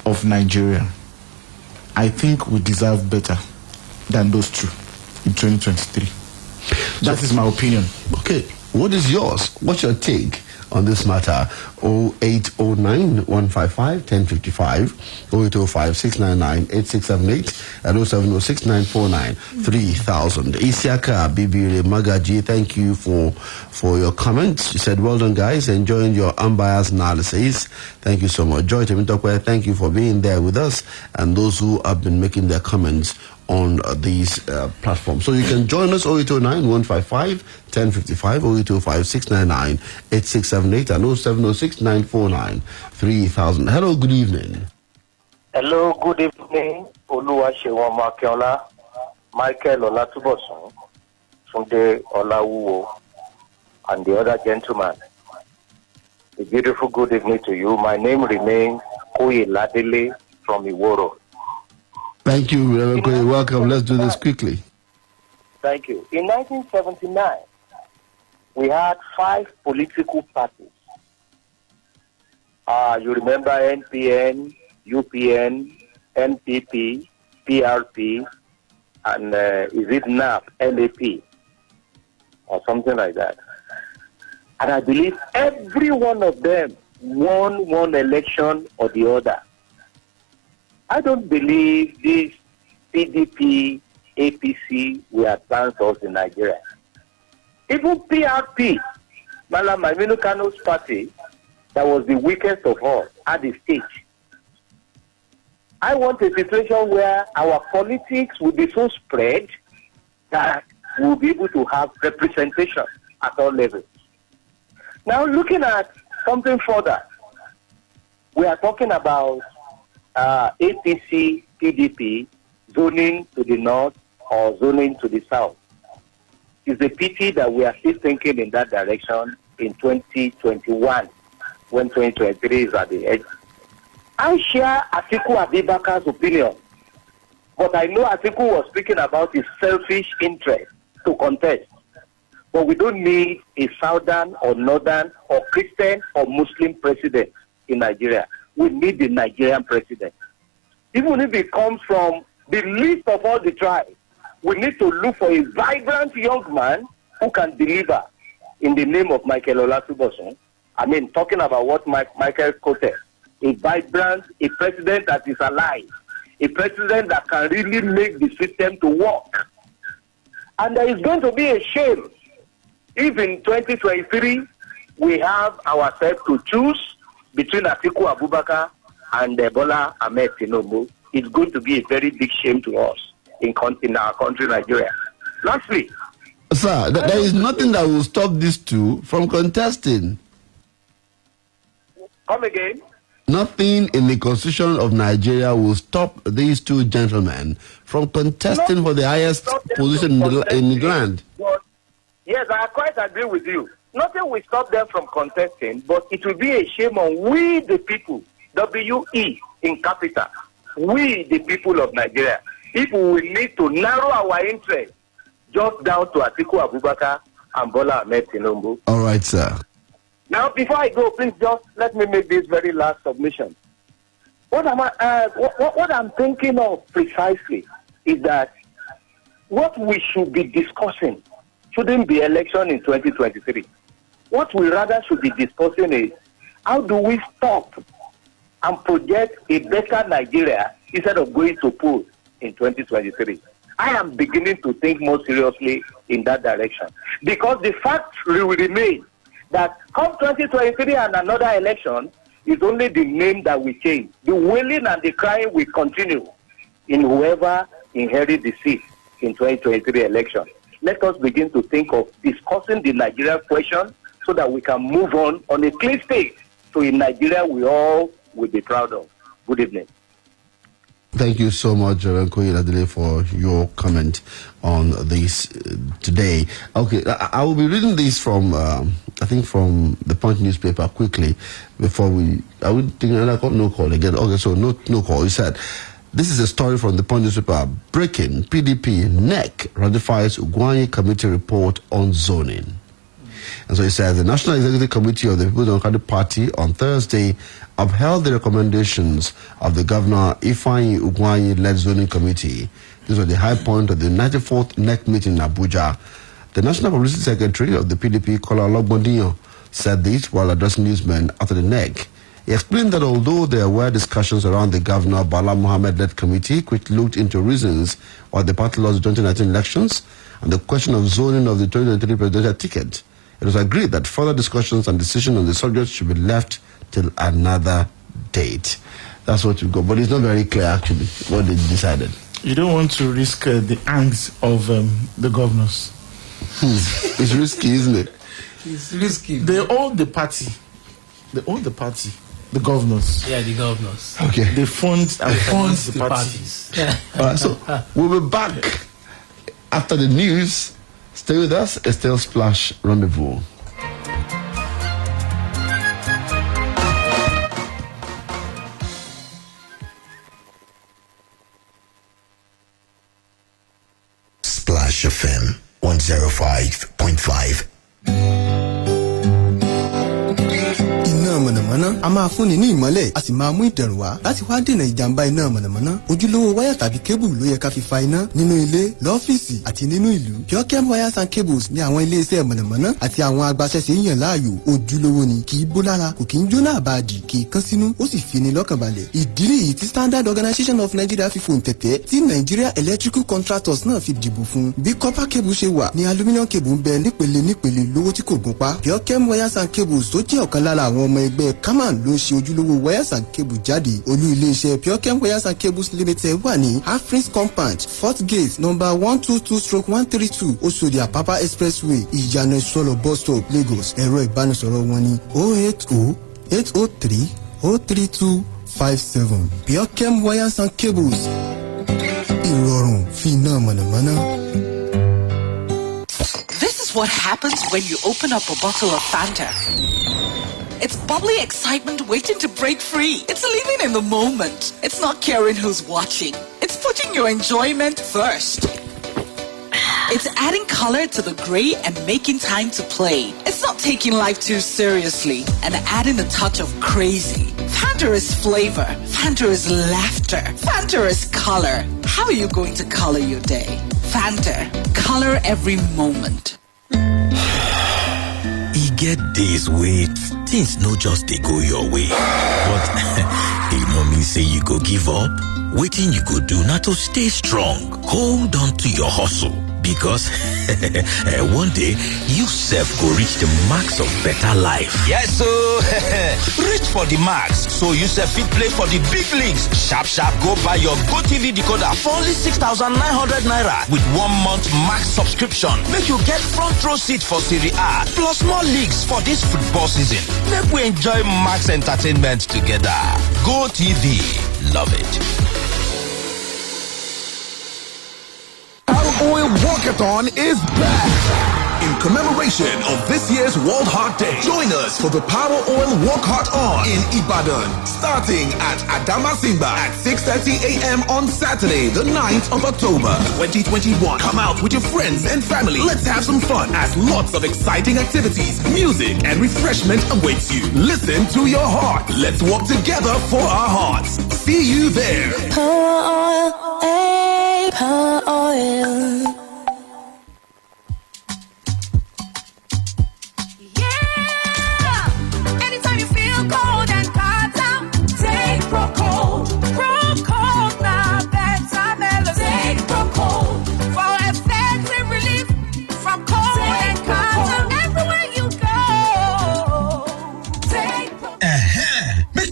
of Nigeria, I think we deserve better than those two in 2023. That is my opinion. Okay, what is yours? What's your take on this matter? 0809 155 1055, 0805 699 8678, and 0706 949 3000. Isiaka Bibiri Magaji, thank you for your comments. She said, well done, guys. Enjoying your unbiased analysis. Thank you so much. Joy Temitokwe, thank you for being there with us, and those who have been making their comments on these platforms. So you can join us 0809 155 1055, 0805 699 8678, and 0706 949 3000. Hello, good evening. Hello, good evening. Oluwaseun Akinola, Michael Olatunbosun, Tunde Olawuwo, and the other gentleman. A beautiful good evening to you. My name remains Koye Ladele from Iworo. Thank you, Reverend Koye. Welcome. Let's do this quickly. Thank you. In 1979, we had 5 political parties. You remember NPN, UPN, NPP, PRP, and is it NAP, NAP, or something like that. And I believe every one of them won one election or the other. I don't believe this PDP, APC will advance us in Nigeria. Even PRP, Malam Aminu Kano's party, that was the weakest of all at the stage. I want a situation where our politics will be so spread that we'll be able to have representation at all levels. Now, looking at something further, we are talking about APC, PDP, zoning to the north or zoning to the south. It's a pity that we are still thinking in that direction in 2021, when 2023 is at the edge. I share Atiku Abubakar's opinion, but I know Atiku was speaking about his selfish interest to contest. But we don't need a southern or northern or Christian or Muslim president in Nigeria. We need the Nigerian president. Even if it comes from the least of all the tribes, we need to look for a vibrant young man who can deliver in the name of Michael Olatunbosun. I mean, talking about what Michael quoted, a vibrant, a president that is alive, a president that can really make the system to work. And there is going to be a shame if in 2023 we have ourselves to choose between Atiku Abubakar and Bola Ahmed Tinubu. It's going to be a very big shame to us in our country, Nigeria. Lastly, sir, there is nothing that will stop these two from contesting. Come again? Nothing in the constitution of Nigeria will stop these two gentlemen from contesting for the highest position in the land. But, yes, I quite agree with you. Nothing will stop them from contesting, but it will be a shame on we the people, W-E in capital, we the people of Nigeria, if we will need to narrow our interest just down to Atiku Abubakar and Bola Ahmed Tinubu. All right, sir. Now, before I go, please just let me make this very last submission. What I'm thinking of precisely is that what we should be discussing shouldn't be election in 2023. What we rather should be discussing is how do we stop and project a better Nigeria instead of going to polls in 2023. I am beginning to think more seriously in that direction. Because the fact will remain that come 2023 and another election is only the name that we change. The wailing and the crying will continue in whoever inherits the seat in 2023 election. Let us begin to think of discussing the Nigerian question so that we can move on a clean state to a Nigeria we all will be proud of. Good evening. Thank you so much, Reverend Koye Ladele, for your comment on this today. Okay, I will be reading this from, I think from the Punch newspaper quickly before I would think another call, no call again. Okay, so no call. He said, This is a story from the Punch newspaper. Breaking: PDP NEC ratifies Ugwanyi Committee report on zoning. And so it says the National Executive Committee of the People's Democratic Party on Thursday upheld the recommendations of the Governor Ifeanyi Ugwanyi-led zoning committee. This was the high point of the 94th NEC meeting in Abuja. The National Publicity Secretary of the PDP, Kola Ologbondinyo, said this while addressing newsmen after the NEC. He explained that although there were discussions around the Governor Bala Mohammed-led committee, which looked into reasons why the party lost the 2019 elections and the question of zoning of the 2023 presidential ticket, it was agreed that further discussions and decision on the subject should be left till another date. That's what we got. But it's not very clear, actually, what they decided. You don't want to risk the angst of the governors. It's risky, isn't it? It's risky. They own the party. The governors. Yeah, the governors. Okay. They fund and finance the parties. All right, so we'll be back after the news. Stay with us. It's still Splash Rendezvous. Splash FM 105.5. Iná mọ̀nàmọ́ná a máa fúnni ní ìmọ́lẹ̀ a sì máa mú ìdẹ̀rùn wá láti wá dènà ìjàmbá iná mọ̀nàmọ́ná. Ojúlówó wáyà tàbí kébù ló yẹ ká fi fa iná nínú ilé, lọ́fíìsì àti nínú ìlú. Purchem wires and cables ní àwọn ilé-iṣẹ́ mọ̀nàmọ́ná àti àwọn agbaṣẹ́ṣe yàn láàyò. Ojúlówó ni, kì í bó lára, kò kì í jóná àbáàdì, kì í kán sínú, ó sì fi ni lọ́kàn balẹ̀. Ìdí nìyí tí Standard Organization of Nigeria fi fòun tẹ̀tẹ̀ tí Nigeria Electrical Contractors náà fi dìbò fún. Bí copper cable ṣe wà ní aluminium cable ń bẹ nípele lówó tí kò gún pa. Purchem wires and cables tó jẹ́ ọ̀kan lára àwọn ọmọ ẹgbẹ́ Kaman ló ń ṣe ojúlówó wires and cable jáde. Olú iléeṣẹ́ Purchem wires and cables limited wà ní Afrin's compound 4th gate number 122/132 Oṣòdì Apapa expressway Ìyànà Ìsọlọ̀ bus stop Lagos. Ẹ̀rọ ìbánisọ̀rọ̀ wọn ní 080-803-03257. Purchem wires and cables. Ìrọ̀rùn fi iná mọ̀nàmọ́ná. This is what happens when you open up a bottle of Fanta. It's bubbly excitement waiting to break free. It's living in the moment. It's not caring who's watching. It's putting your enjoyment first. It's adding color to the gray and making time to play. It's not taking life too seriously and adding a touch of crazy. Fanta is flavor. Fanta is laughter. Fanta is color. How are you going to color your day? Fanta. Color every moment. E get days wey things no just dey go your way, but e no mean say you go give up. Wetin you go do na to stay strong, hold on to your hustle, because one day you sef go reach the marks of better life. Yes, so reach for the marks so you sef fit play for the big leagues. Sharp go buy your GoTV decoder for only 6,900 naira with 1 month max subscription. Make you get front row seat for Serie A plus more leagues for this football season. Make we enjoy max entertainment together. GoTV, love it. Oil Walkathon is back. In commemoration of this year's World Heart Day, join us for the Power Oil Walk Heart On in Ibadan, starting at Adamasimba at 6:30 a.m. on Saturday, the 9th of October, 2021. Come out with your friends and family. Let's have some fun as lots of exciting activities, music, and refreshment awaits you. Listen to your heart. Let's walk together for our hearts. See you there. Power oil, hey, power oil.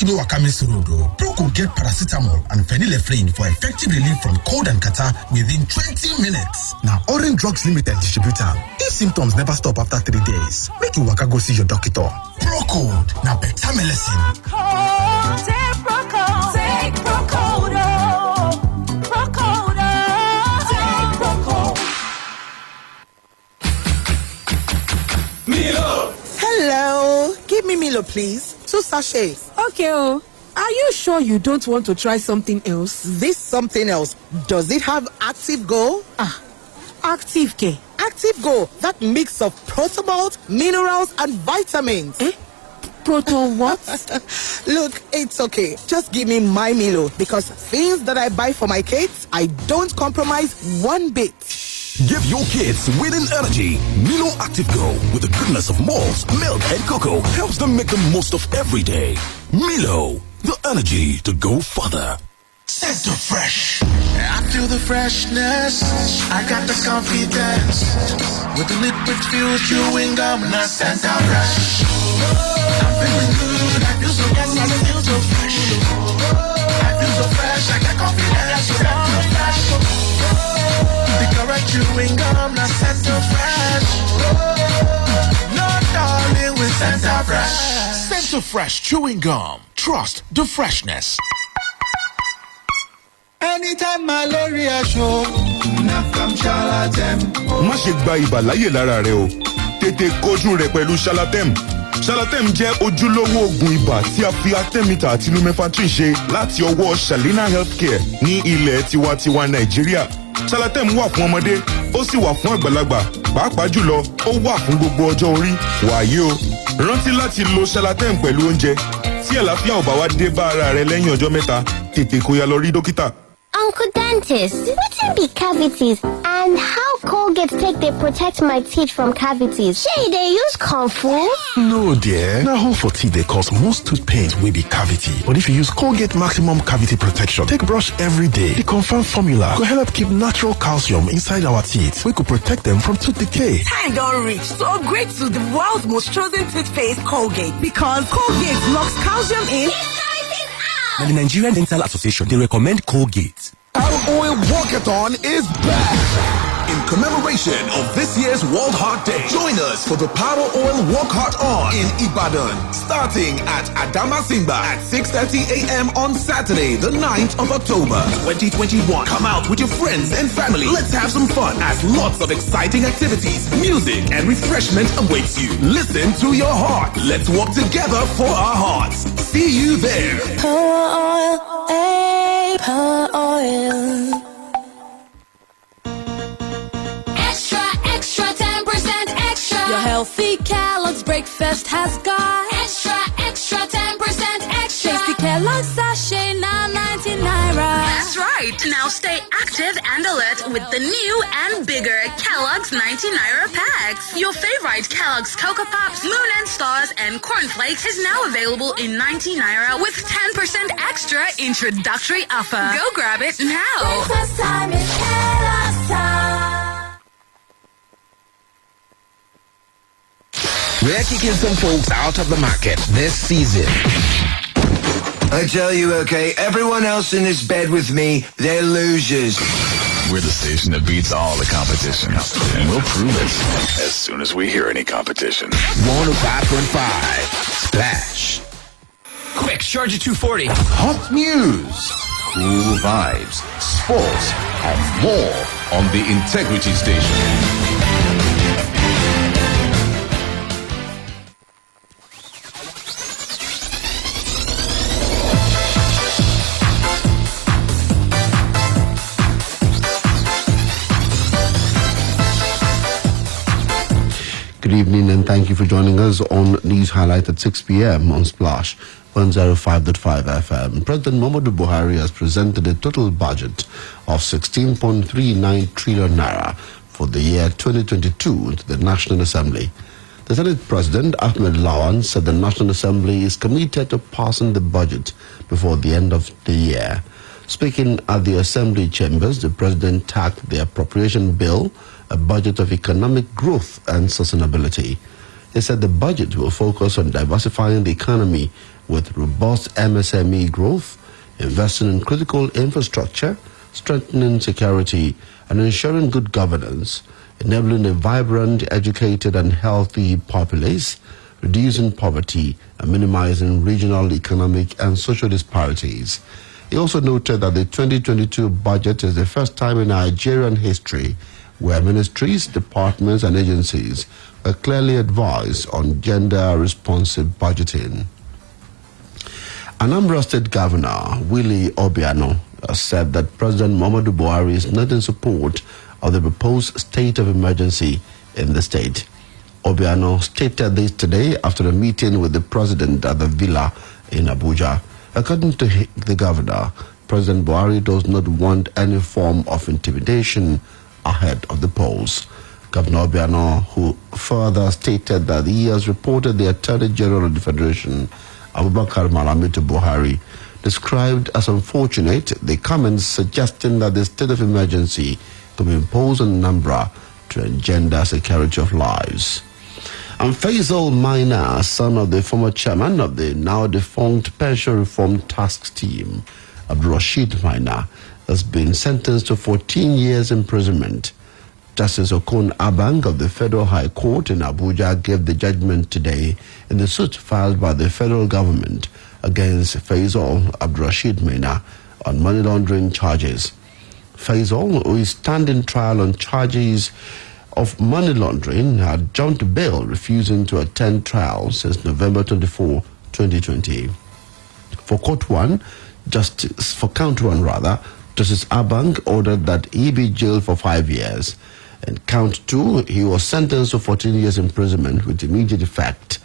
No Wakamis Road. Proco get paracetamol and phenylephrine for effective relief from cold and catarrh within 20 minutes. Now, Orange Drugs Limited distributor. If symptoms never stop after 3 days, make you waka go see your doctor. Proco, now better medicine. Milo! Hello, give me Milo, please. 2 sachets. Okay, oh. Are you sure you don't want to try something else? This something else, does it have Active Go? Active K. Active Go, that mix of protobolt, minerals, and vitamins. Proto what? Look, it's okay. Just give me my Milo, because things that I buy for my kids, I don't compromise one bit. Give your kids winning energy. Milo Active Go, with the goodness of malt, milk, and cocoa, helps them make the most of every day. Milo, the energy to go further. Center Fresh. I feel the freshness. I got the confidence. With the liquid fuel chewing gum, not Center Fresh. I'm feeling good. I feel so good. I feel so fresh. I feel so fresh. I got confidence. Center Fresh. The correct chewing gum, not Center Fresh. No darling with Center Fresh. Center Fresh chewing gum. Trust the freshness. Anytime malaria show, Nafam Shalatem. Má ṣe gba ibà láyè lára rẹ o. Tètè kojú rẹ̀ pẹ̀lú Shalatem. Shalatem jẹ́ ojúlówó oògùn ibà tí a fi Artemita àti lumefantrine ṣe láti ọwọ́ Shalina Healthcare ní ilẹ̀ tiwantiwa Nàìjíríà. Shalatem wà fún ọmọdé, ó sì wà fún àgbàlagbà. Pàápàá jùlọ, ó wà fún gbogbo ọjọ́ orí. Wàyí o, rántí láti lo Shalatem pẹ̀lú oúnjẹ. Tí àlàáfíà ò bá wá dé bá ara rẹ lẹ́yìn ọjọ́ mẹ́ta, tètè kó yá lọ rí dókítà. Uncle Dentist, what be cavities and how Colgate take they protect my teeth from cavities? Shey they use Kung Fu? No dear, na hole for teeth they cause most tooth pain will be cavity. But if you use Colgate Maximum Cavity Protection, take brush every day. The confirmed formula could help keep natural calcium inside our teeth. We could protect them from tooth decay. Time don't reach to upgrade to the world's most chosen toothpaste, Colgate. Because Colgate locks calcium in. And the Nigerian Dental Association, they recommend Colgate. Our Oil Walkathon is back. In commemoration of this year's World Heart Day, join us for the Power Oil Walk Heart On in Ibadan, starting at Adamasingba at 6:30 a.m. on Saturday, the 9th of October, 2021. Come out with your friends and family. Let's have some fun as lots of exciting activities, music, and refreshment awaits you. Listen to your heart. Let's walk together for our hearts. See you there. Power oil, hey, power oil. Extra 10% extra. Your healthy Kellogg's breakfast has got extra 10% extra. Tasty Kellogg's sachet, now 90 naira. That's right. Now stay active and alert with the new and bigger Kellogg's 90 naira packs. Your favorite Kellogg's Cocoa Pops, Moon and Stars, and Corn Flakes is now available in 90 naira with 10% extra introductory offer. Go grab it now. Breakfast time is Kellogg's time. We're kicking some folks out of the market this season. I tell you, okay, everyone else in this bed with me, they're losers. We're the station that beats all the competition. And we'll prove it as soon as we hear any competition. 105.5 Splash. Quick, charge at 240. Hot news, cool vibes, sports, and more on the Integrity Station. Good evening and thank you for joining us on News Highlight at 6 p.m. on Splash 105.5 FM. President Muhammadu Buhari has presented a total budget of 16.39 trillion naira for the year 2022 to the National Assembly. The Senate President, Ahmed Lawan, said the National Assembly is committed to passing the budget before the end of the year. Speaking at the Assembly chambers, the President tagged the appropriation bill a budget of economic growth and sustainability. He said the budget will focus on diversifying the economy with robust MSME growth, investing in critical infrastructure, strengthening security, and ensuring good governance, enabling a vibrant, educated, and healthy populace, reducing poverty, and minimizing regional economic and social disparities. He also noted that the 2022 budget is the first time in Nigerian history where ministries, departments, and agencies are clearly advised on gender-responsive budgeting. Anambra State Governor Willie Obiano said that President Muhammadu Buhari is not in support of the proposed state of emergency in the state. Obiano stated this today after a meeting with the president at the villa in Abuja. According to the governor, President Buhari does not want any form of intimidation ahead of the polls. Governor Obiano, who further stated that he has reported the Attorney General of the Federation, Abubakar Malami, to Buhari, described as unfortunate the comments suggesting that the state of emergency could be imposed on Anambra to engender security of lives. And Faisal Maina, son of the former chairman of the now defunct Pension Reform Task Team, Abdulrashid Maina, has been sentenced to 14 years imprisonment. Justice Okon Abang of the Federal High Court in Abuja gave the judgment today in the suit filed by the federal government against Faisal Abdulrashid Maina on money laundering charges. Faisal, who is standing trial on charges of money laundering, had jumped bail, refusing to attend trial since November 24, 2020. For count one, Justice Abang ordered that he be jailed for 5 years. And count two, he was sentenced to 14 years imprisonment with immediate effect,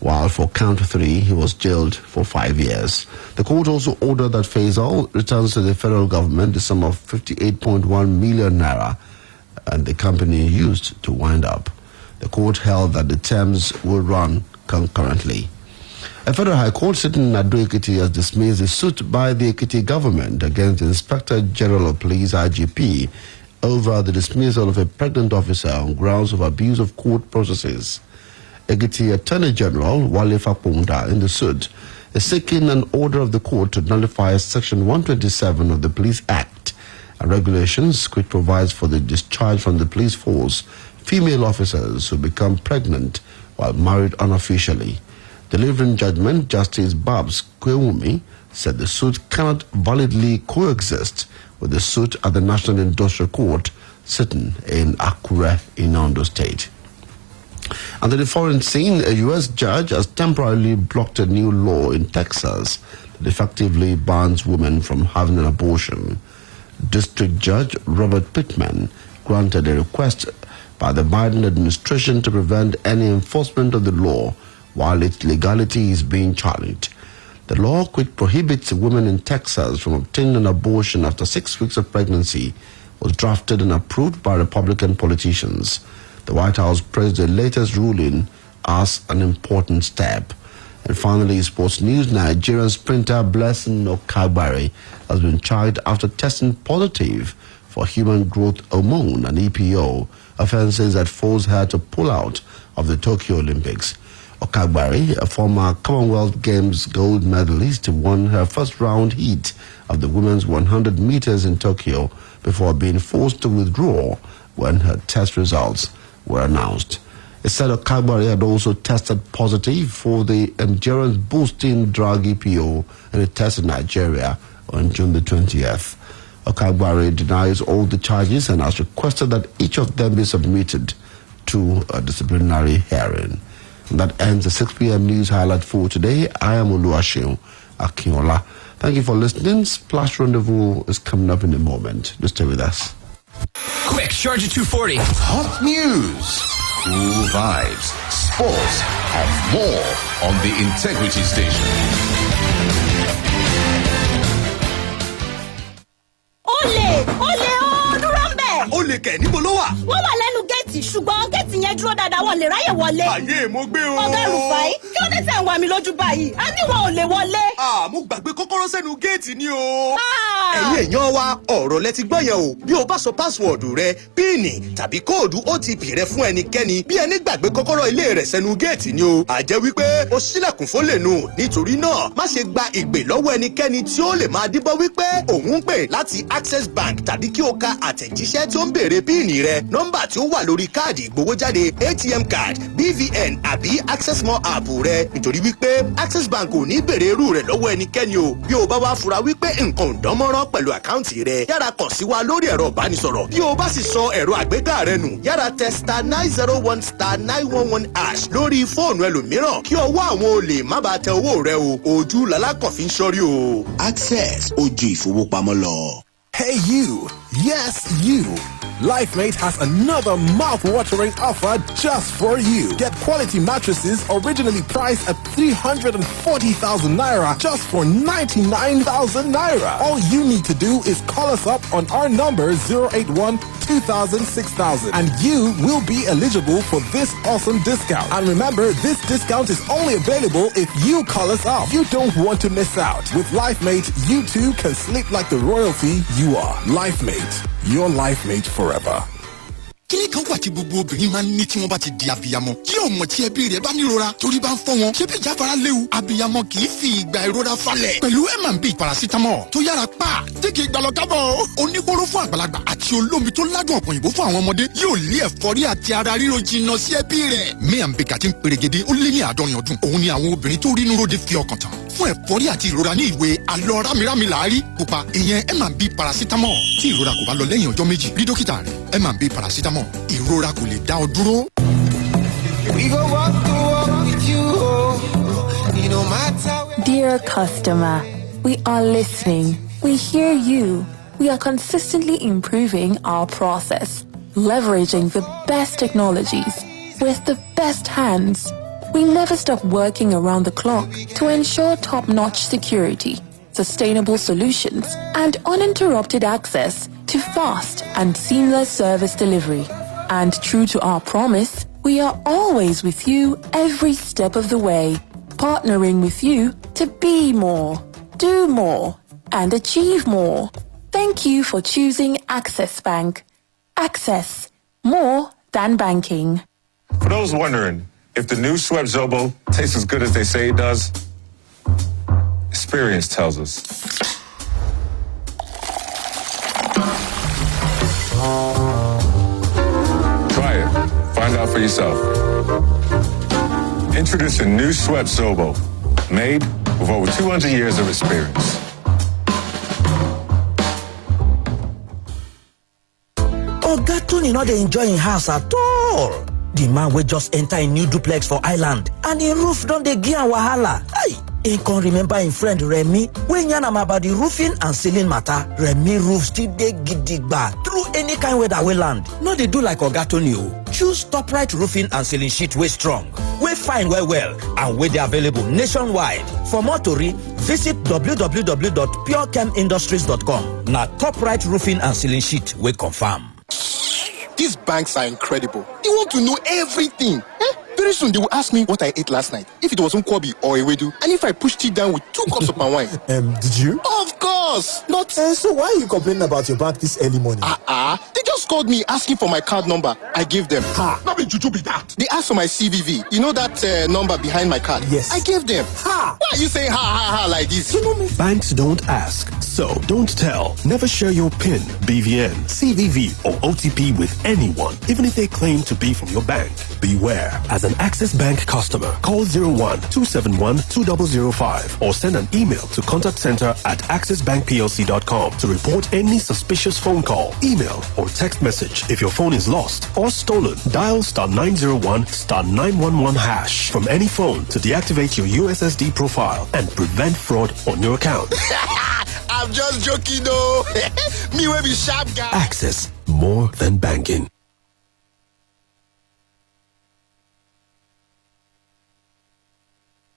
while for count three, he was jailed for 5 years. The court also ordered that Faisal returns to the federal government the sum of 58.1 million naira and the company used to wind up. The court held that the terms will run concurrently. A federal high court sitting in Ado Ekiti has dismissed a suit by the Ekiti government against the Inspector General of Police (IGP) over the dismissal of a pregnant officer on grounds of abuse of court processes. Ekiti Attorney General Wale Fakunda in the suit is seeking an order of the court to nullify Section 127 of the Police Act and regulations which provides for the discharge from the police force female officers who become pregnant while married unofficially. Delivering judgment, Justice Babs Kwewumi said the suit cannot validly coexist with the suit at the National Industrial Court sitting in Akure in Ondo State. Under the foreign scene, a U.S. judge has temporarily blocked a new law in Texas that effectively bans women from having an abortion. District Judge Robert Pittman granted a request by the Biden administration to prevent any enforcement of the law while its legality is being challenged. The law, which prohibits women in Texas from obtaining an abortion after 6 weeks of pregnancy, was drafted and approved by Republican politicians. The White House praised the latest ruling as an important step. And finally, sports news, Nigerian sprinter Blessing Okagbare has been charged after testing positive for human growth hormone and EPO, offenses that forced her to pull out of the Tokyo Olympics. Okagbare, a former Commonwealth Games gold medalist, won her first round heat of the women's 100 meters in Tokyo before being forced to withdraw when her test results were announced. It said Okagbare had also tested positive for the endurance-boosting drug EPO in a test in Nigeria on June the 20th. Okagbare denies all the charges and has requested that each of them be submitted to a disciplinary hearing. And that ends the 6 p.m. news highlight for today. I am Oluwaseun Akinola. Thank you for listening. Splash Rendezvous is coming up in a moment. Just stay with us. Quick, charge at 240. Hot news, cool vibes, sports, and more on the Integrity Station. Olè kẹ̀ níbo ló wà? Wọ́n wà lẹ́nu géètì ṣùgbọ́n géètì yẹn dúró dáadáa wọn lè ráyè wọlé. Àyè mo gbé o. Ọ̀gá Rufai, kí ló dé tẹ̀ ń wá mi lójú báyìí? A ní wọn ò lè wọlé. Mo gbàgbé kọ́kọ́rọ́ sẹ́nu géètì ni o. Ẹ̀yin èèyàn wa, ọ̀rọ̀ lẹ ti gbọ́ yẹn o. Bí o bá sọ páṣíwọ̀dù rẹ, píìnì tàbí kóòdù OTP rẹ fún ẹnikẹ́ni bí ẹni gbàgbé kọ́kọ́rọ́ ilé rẹ̀ sẹ́nu géètì ni o. Àjẹ́ wípé o ṣílẹ̀kùn fólè nù. Nítorí náà, má ṣe gba ìpè lọ́wọ́ ẹnikẹ́ni tí ó lè máa díbọ́ wípé òun ń pè láti Access Bank tàbí kí o ka àtẹ̀jíṣẹ́ tí ó ń béèrè píìnì rẹ. Nọ́mbà tí ó wà lórí káàdì ìgbowójáde ATM card, BVN àbí Access More app rẹ rẹ nítorí wípé Access Bank ò ní bèrè irú rẹ̀ lọ́wọ́ ẹnikẹ́ni o. Bí o bá wá fura wípé nǹkan ò dán mọ́rán pẹ̀lú àkáǹtì rẹ, yára kàn sí wa lórí ẹ̀rọ ìbánisọ̀rọ̀. Bí o bá sì sọ ẹ̀rọ àgbéká rẹ nù, yára tẹ *901*911# lórí fóònù ẹlòmíràn kí ọwọ́ àwọn olè má bàa tẹ owó rẹ o. Ojú làlákàn fi ń ṣọ́rí o. Access ojú ìfowópamọ́ lọ. Hey you! Yes, you! LifeMate has another mouth-watering offer just for you. Get quality mattresses originally priced at 340,000 naira just for 99,000 naira. All you need to do is call us up on our number 081-2000-6000 and you will be eligible for this awesome discount. And remember, this discount is only available if you call us up. You don't want to miss out. With LifeMate, you too can sleep like the royalty you are. LifeMate, your LifeMate forever. kíní kan wà tí gbogbo obìnrin máa ń ní tí wọ́n bá ti di abiyamọ tí ọmọ tí ẹbí rẹ̀ bá nírora torí bá ń fọ́ wọn ṣé bí jáfara léwu abiyamọ kì í fi ìgbà ìrora falẹ̀ pẹ̀lú M&B paracetamol tó yára pa tí kì í gbà lọ kábọ̀ oníkóró fún àgbàlagbà àti olómi tó ládùn ọ̀pọ̀ òyìnbó fún àwọn ọmọdé yóò lé ẹ̀fọ́rí àti ara ríro jìnnà sí ẹbí rẹ̀ M&B kàti ń perégedé ó lé ní 70 ọdún òun ni àwọn obìnrin tó rí núròde fi ọkàn tán fún ẹ̀fọ́rí àti ìrora ní ìwé alọ́ rámirámi làárí pupa ìyẹn M&B paracetamol tí ìrora kò bá lọ lẹ́yìn ọjọ́ méjì rí dókítà rẹ̀ M&B paracetamol ìrora kò lè dá ọ dúró. We go walk the walk with you, no matter. Dear customer, we are listening. We hear you. We are consistently improving our process, leveraging the best technologies with the best hands. We never stop working around the clock to ensure top-notch security, sustainable solutions, and uninterrupted access to fast and seamless service delivery. And true to our promise, we are always with you every step of the way, partnering with you to be more, do more, and achieve more. Thank you for choosing Access Bank. Access, more than banking. For those wondering if the new Schweppes Zobo tastes as good as they say it does, experience tells us. Try it. Find out for yourself. Introducing new Schweppes Zobo, made with over 200 years of experience. Oga Tony not enjoy him house at all. The man will just enter a new duplex for Island and the roof don dey give am wahala. Hey, he can't remember him friend Remy when yarn am about the roofing and ceiling matter. Remy roof still dey gidigba through any kind weather wey land. No dey do like Oga Tony o. Choose Top-Right roofing and ceiling sheet wey strong, wey fine well and wey dey available nationwide. For more tori, visit www.pureChemIndustries.com. Na Top-Right roofing and ceiling sheet wey confirm. These banks are incredible. They want to know everything. Very soon they will ask me what I ate last night, if it was nkwobi or ewedu, and if I pushed it down with 2 cups of my wine. Did you? Of course! Not. So why are you complaining about your bank this early morning? They just called me asking for my card number. I gave them. Not be juju be that. They asked for my CVV. You know that number behind my card? Yes. I gave them. Why are you saying ha like this? You know me. Banks don't ask, so don't tell. Never share your PIN, BVN, CVV, or OTP with anyone, even if they claim to be from your bank. Beware. As an Access Bank customer, call 01-271-2005 or send an email to contactcenter@accessbankplc.com to report any suspicious phone call, email, or text message. If your phone is lost or stolen, dial *901 *911# from any phone to deactivate your USSD profile and prevent fraud on your account. I'm just joking though. Me will be sharp guy. Access, more than banking.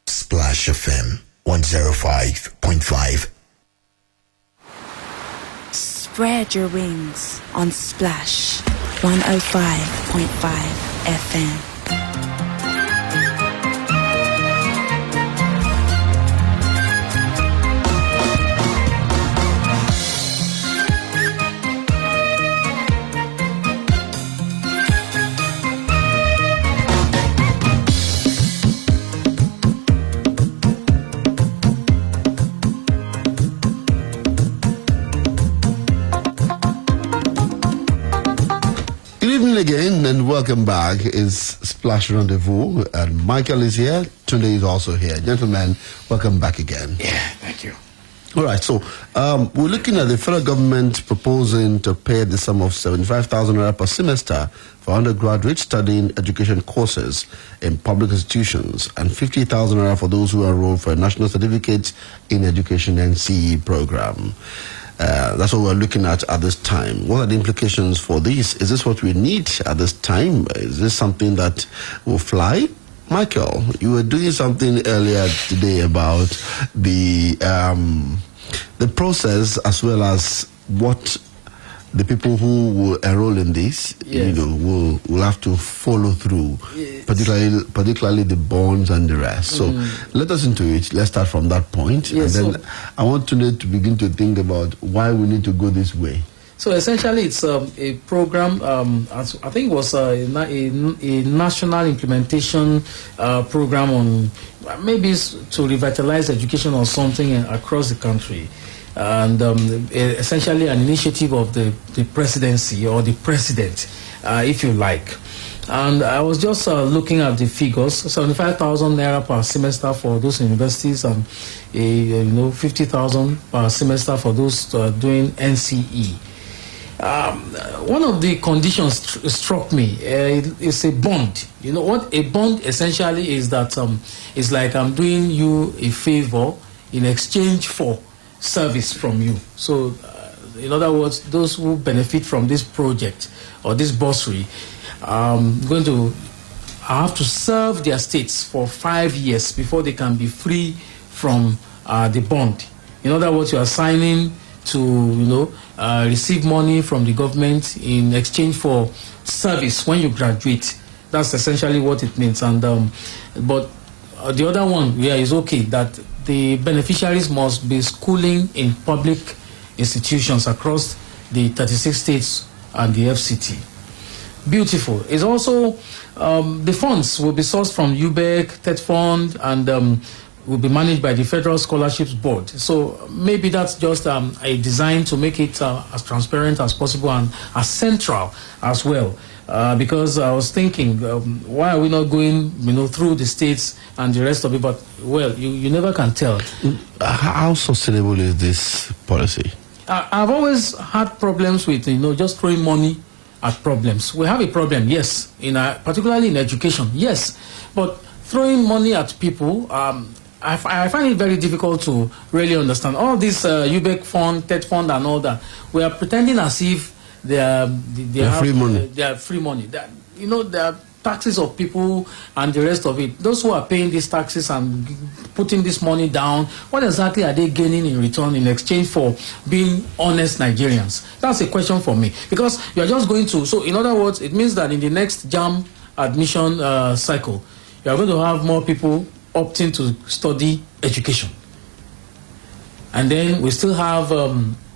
Splash FM 105.5. Spread your wings on Splash 105.5 FM. Again, everyone, and welcome back. It's Splash Rendezvous, and Michael is here. Tunde is also here. Gentlemen, welcome back again. Yeah, thank you. All right, so we're looking at the federal government proposing to pay the sum of 75,000 naira per semester for undergraduates studying education courses in public institutions and 50,000 naira for those who are enrolled for a national certificate in education NCE program. That's what we're looking at this time. What are the implications for this? Is this what we need at this time? Is this something that will fly? Michael, you were doing something earlier today about the process as well as what the people who will enroll in this, Yes. will have to follow through, Yes. particularly the bonds and the rest. So let us into it. Let's start from that point, Yes, and then so- I want to begin to think about why we need to go this way. So essentially, it's a program. I think it was a national implementation program on maybe it's to revitalize education or something across the country, and essentially an initiative of the presidency or the president, if you like. And I was just looking at the figures: 75,000 naira per semester for those universities, and 50,000 per semester for those doing NCE. One of the conditions struck me is a bond. You know what a bond essentially is? That it's like I'm doing you a favor in exchange for service from you. So, in other words, those who benefit from this project or this bursary, I have to serve their states for 5 years before they can be free from the bond. In other words, you are signing to receive money from the government in exchange for service when you graduate. That's essentially what it means. And but the other one, is okay, that the beneficiaries must be schooling in public institutions across the 36 states and the FCT. Beautiful. It's also the funds will be sourced from UBEC, TED Fund, and will be managed by the Federal Scholarships Board. So maybe that's just a design to make it as transparent as possible and as central as well. Because I was thinking, why are we not going, through the states and the rest of it? But you never can tell. How sustainable is this policy? I've always had problems with just throwing money at problems. We have a problem, yes, particularly in education, yes, but throwing money at people. I find it very difficult to really understand. All this UBEC fund, TED fund, and all that, we are pretending as if they are free money. They are free money. There are taxes of people and the rest of it. Those who are paying these taxes and putting this money down, what exactly are they gaining in return in exchange for being honest Nigerians? That's a question for me. Because you are just going to, so in other words, it means that in the next JAM admission cycle, you are going to have more people opting to study education. And then we still have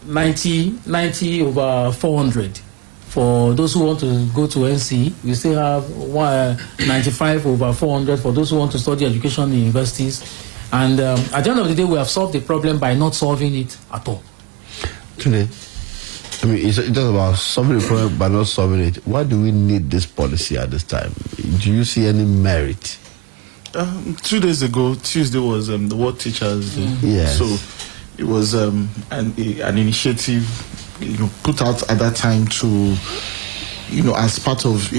90 over 400 for those who want to go to NC. We still have 95 over 400 for those who want to study education in universities. And at the end of the day, we have solved the problem by not solving it at all. Today, it's just about solving the problem by not solving it. Why do we need this policy at this time? Do you see any merit? 2 days ago, Tuesday was the World Teachers Day. Yes. So it was an initiative, put out at that time to, as part of,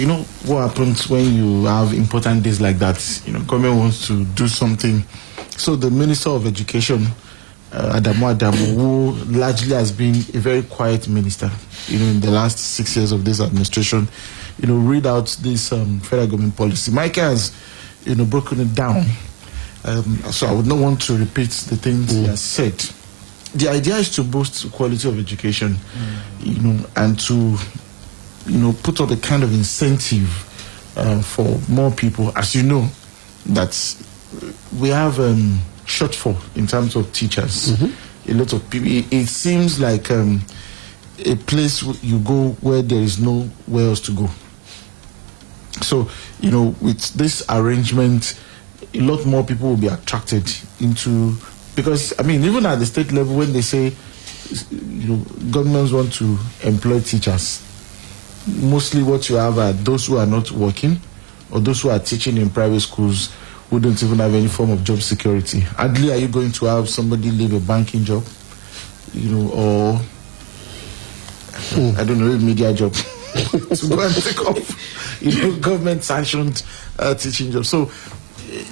what happens when you have important days like that. Government wants to do something. So the Minister of Education, Adamu, who largely has been a very quiet minister, in the last 6 years of this administration, read out this federal government policy. Michael has broken it down. So I would not want to repeat the things he has said. The idea is to boost the quality of education, and to, put up a kind of incentive for more people. As you know, that we have shortfall in terms of teachers. A lot of people. It seems like a place you go where there is nowhere else to go. So, with this arrangement, a lot more people will be attracted into, because, even at the state level, when they say, governments want to employ teachers, mostly what you have are those who are not working or those who are teaching in private schools who don't even have any form of job security. Hardly are you going to have somebody leave a banking job, or I don't know, a media job to go and take up, government sanctioned teaching job. So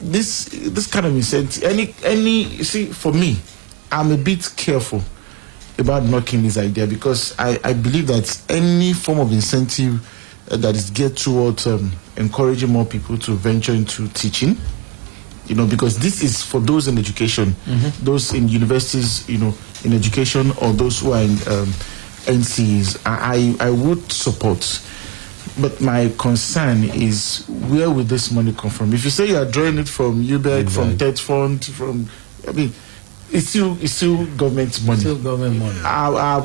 this kind of incentive, see, for me, I'm a bit careful about knocking this idea because I believe that any form of incentive that is geared towards encouraging more people to venture into teaching, because this is for those in education, those in universities, in education, or those who are in NCs, I would support. But my concern is, where will this money come from? If you say you are drawing it from UBEC, from TED Fund, it's still government money. Still government money.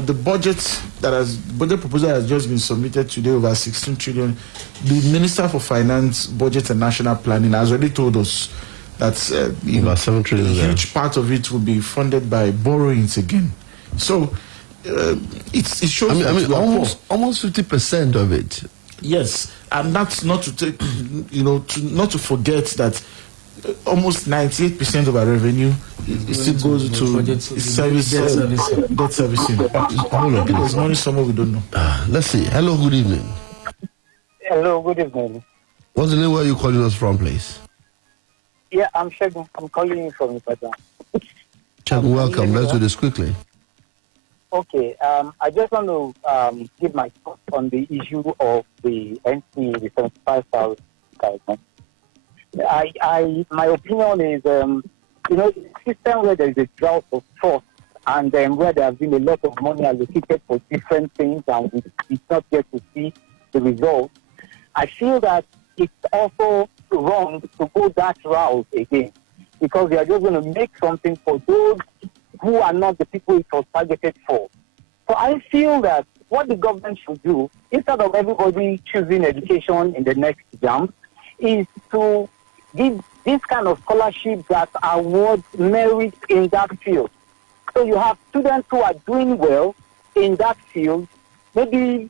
The budget proposal has just been submitted today, over 16 trillion. The Minister for Finance, Budget and National Planning has already told us that about 7 trillion. A huge part of it will be funded by borrowings again. So it shows. Almost 50% of it. Yes, and that's not to take, not to forget that almost 98% of our revenue still goes to debt servicing. There's money somewhere we don't know. Let's see. Hello, good evening. Hello, good evening. What's the name where you calling us from, please? Yeah, I'm Shegun. I'm calling you from Ibadan. Shegun, welcome. Let's do this quickly. Okay, I just want to give my thoughts on the issue of the NC, the 75,000 guidelines. My opinion is, a system where there is a drought of trust and where there has been a lot of money allocated for different things and we not yet to see the results, I feel that it's also wrong to go that route again because we are just going to make something for those who are not the people it was targeted for. So I feel that what the government should do, instead of everybody choosing education in the next jam, is to give this kind of scholarships that award merit in that field. So you have students who are doing well in that field, maybe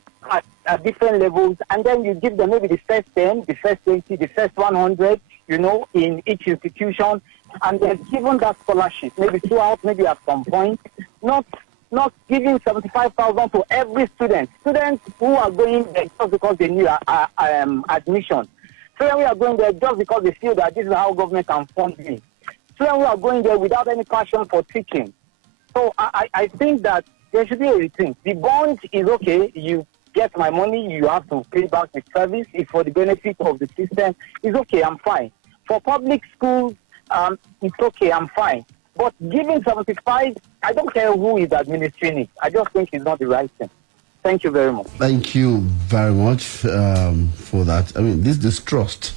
at different levels, and then you give them maybe the first 10, the first 20, the first 100, in each institution, and they're given that scholarship, maybe throughout, maybe at some point, not giving 75,000 to every student. Students who are going there just because they need admission. Students who are going there just because they feel that this is how government can fund me. Students who are going there without any passion for teaching. So I think that there should be a rethink. The bond is okay. You get my money, you have to pay back the service. It's for the benefit of the system. It's okay, I'm fine. For public schools, it's okay, I'm fine. But giving 75, I don't care who is administering it. I just think it's not the right thing. Thank you very much. Thank you very much for that. I mean, this distrust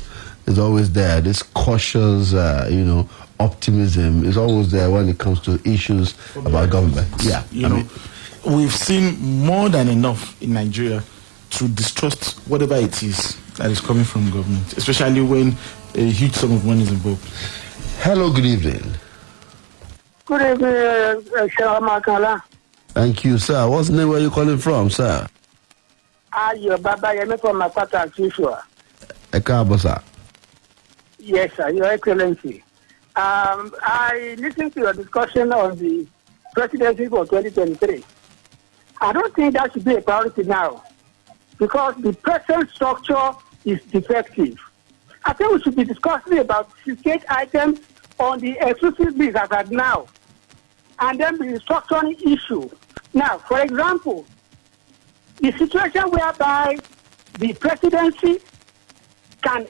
is always there. This cautious, optimism is always there when it comes to issues about government. Yeah, we've seen more than enough in Nigeria to distrust whatever it is that is coming from government, especially when a huge sum of money is involved. Hello, good evening. Good evening, Makala. Thank you, sir. What's the name where you calling from, sir? Your Baba Yemi from Mapata and Joshua. Ekabo, sir. Yes, sir, Your Excellency. I listened to your discussion on the presidency for 2023. I don't think that should be a priority now because the present structure is defective. I think we should be discussing about 68 items on the exclusive list as at now, and then the restructuring issue. Now, for example, the situation whereby the presidency can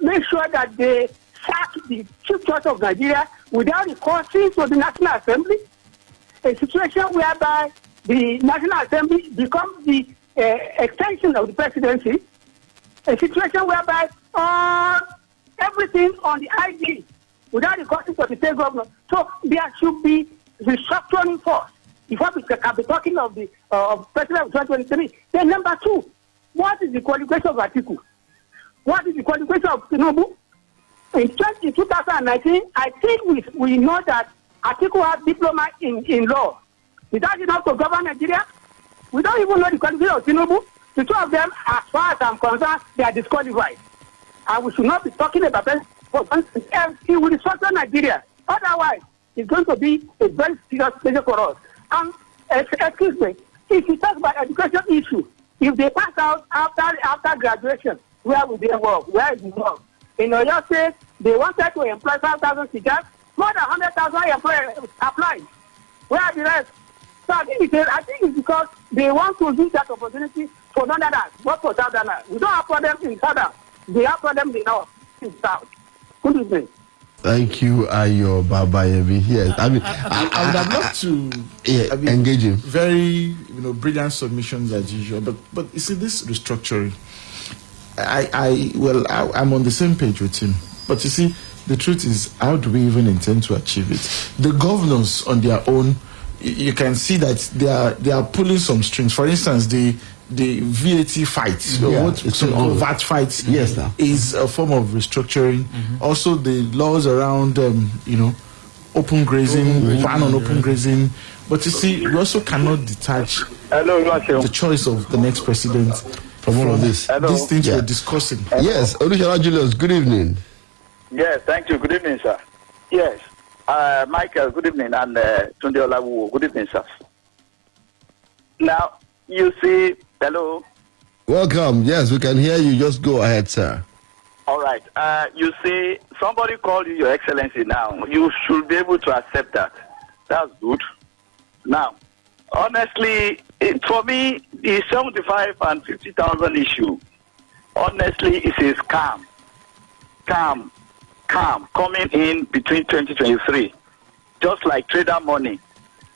make sure that they sack the Chief Justice of Nigeria without recourse to the National Assembly, a situation whereby the National Assembly becomes the extension of the presidency, a situation whereby everything on the IG without the consent of the state government. So there should be restructuring first before we can be talking of the president of 2023. Then number two, what is the qualification of Atiku? What is the qualification of Tinubu? In 2019, I think we know that Atiku has diploma in law. Is that enough to govern Nigeria? We don't even know the qualification of Tinubu. The two of them, as far as I'm concerned, they are disqualified. And we should not be talking about them. It will restructure Nigeria. Otherwise, it's going to be a very serious pressure for us. And excuse me, if you talk about education issue, if they pass out after graduation, where will they work? Where is the work? In Oyo State, they wanted to employ 5,000 teachers. More than 100,000 employees applied. Where are the rest? So I think it's because they want to use that opportunity for Northerners, not for Southerners. We don't have problems in Southern. They have problems in North, in South. Good evening. Thank you, Ayo Babayebi. Yes, I mean, I would have loved to engage him. Very, brilliant submissions as usual. But you see, this restructuring, I'm on the same page with him. But you see, the truth is, how do we even intend to achieve it? The governors on their own, you can see that they are pulling some strings. For instance, the VAT fight, VAT fight, is a form of restructuring. Also, the laws around, open grazing, ban on open grazing. But you see, we also cannot detach the choice of the next president from all of this. These things we're discussing. Yes, Oluwaseun Julius, good evening. Yes, thank you. Good evening, sir. Yes, Michael, good evening, and Tunde Olawuwo, good evening, sir. Now, you see, hello? Welcome. Yes, we can hear you. Just go ahead, sir. All right. You see, somebody called you Your Excellency now. You should be able to accept that. That's good. Now, honestly, for me, the 75 and 50,000 issue, honestly, it's a scam. Coming in between 2023, just like trader money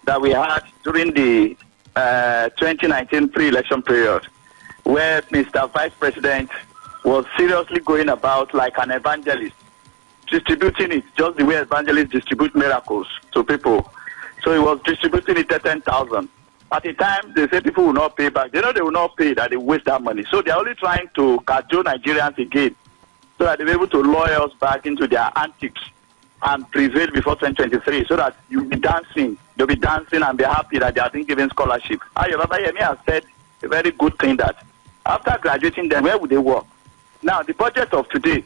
that we had during the 2019 pre-election period, where Mr. Vice President was seriously going about like an evangelist, distributing it just the way evangelists distribute miracles to people. So he was distributing it at 10,000. At the time, they say people will not pay back. They know they will not pay, that they waste that money. So they're only trying to cajole Nigerians again, so that they'll be able to lure us back into their antics and prevail before 2023, so that you'll be dancing. They'll be dancing and be happy that they are being given scholarship. Ayo Babayemi has said a very good thing, that after graduating them, where would they work? Now, the budget of today,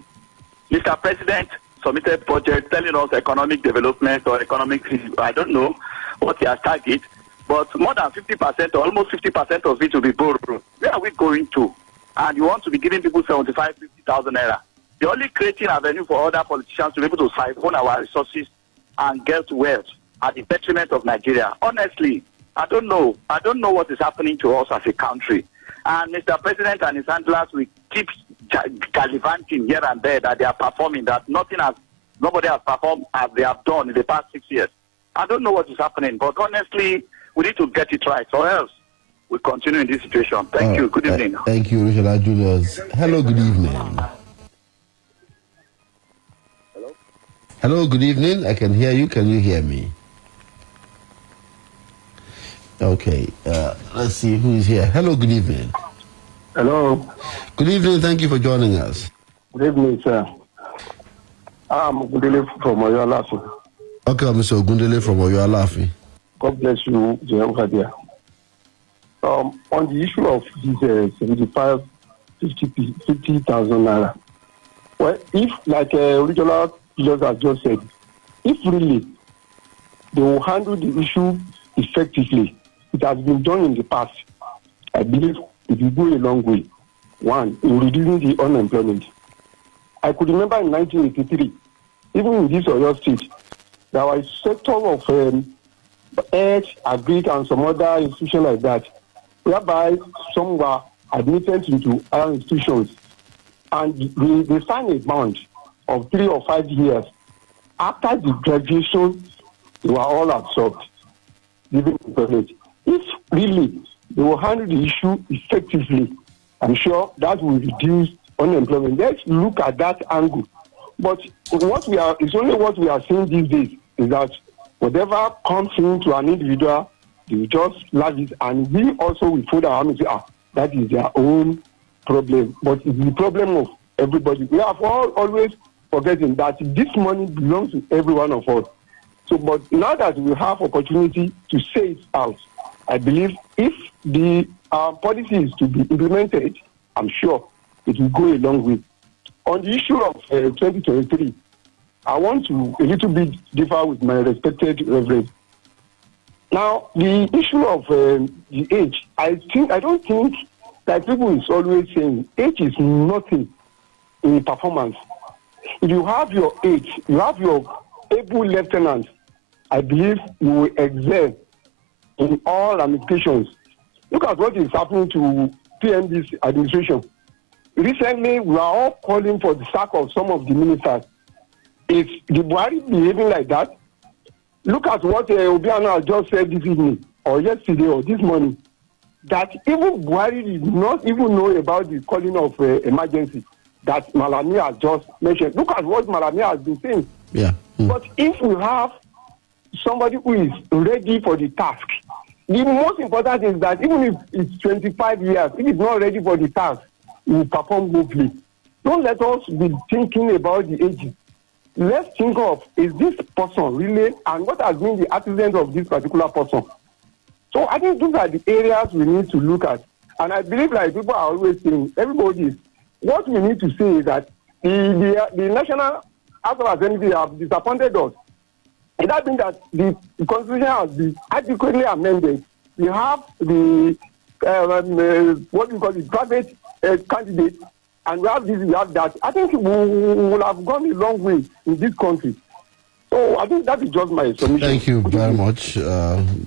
Mr. President submitted budget telling us economic development or economic, I don't know what he has targeted, but more than 50% or almost 50% of it will be borrowed. Where are we going to? And you want to be giving people 75,000, 50,000 naira. You're only creating avenue for other politicians to be able to siphon our resources and get wealth at the detriment of Nigeria. Honestly, I don't know what is happening to us as a country. And Mr. President and his handlers will keep gallivanting here and there that they are performing, that nobody has performed as they have done in the past 6 years. I don't know what is happening, but honestly, we need to get it right, or else we continue in this situation. Thank you. Good evening. Thank you, Oluwaseun Julius. Hello, good evening. Hello, good evening. I can hear you. Can you hear me? Okay. Let's see who is here. Hello, good evening. Hello. Good evening. Thank you for joining us. Good evening, sir. I'm Gundele from Oyo Alafi. Okay, Mr. Gundele from Oyo Alafi. God bless you, Jehovah dear. On the issue of this 75, 50,000 naira. Well, if, like original just has just said, if really they will handle the issue effectively, it has been done in the past. I believe it will go a long way. One, in reducing the unemployment. I could remember in 1983, even in this Oyo State, there was a sector of health, agri, and some other institutions like that, whereby some were admitted into our institutions, and they signed a bond of 3 or 5 years. After the graduation, they were all absorbed, given employment. If really they will handle the issue effectively, I'm sure that will reduce unemployment. Let's look at that angle. But it's only what we are seeing these days is that whatever comes into an individual, they will just love it, and we also will put our arms and say, that is their own problem. But it's the problem of everybody. We have always forgetting that this money belongs to every one of us. So, but now that we have opportunity to say it out, I believe if the policies to be implemented, I'm sure it will go a long way. On the issue of 2023, I want to a little bit differ with my respected reverend. Now, the issue of the age, I don't think that people is always saying age is nothing in performance. If you have your age, you have your able lieutenant, I believe you will excel in all ramifications. Look at what is happening to PMD's administration. Recently, we are all calling for the sack of some of the ministers. Is the Buhari behaving like that? Look at what Obiano just said this evening, or yesterday, or this morning, that even Buhari did not even know about the calling of emergency that Malami has just mentioned. Look at what Malami has been saying. Yeah. But if we have somebody who is ready for the task, the most important is that even if it's 25 years, if it's not ready for the task, it will perform globally. Don't let us be thinking about the age. Let's think of, is this person really, and what has been the antecedent of this particular person? So I think those are the areas we need to look at. And I believe, like people are always saying, everybody, what we need to say is that the National House of Assembly have disappointed us. And that means that the Constitution has been adequately amended. We have the, what we call the private candidate, and we have this, we have that. I think we will have gone a long way in this country. So I think that is just my submission. Thank you very much.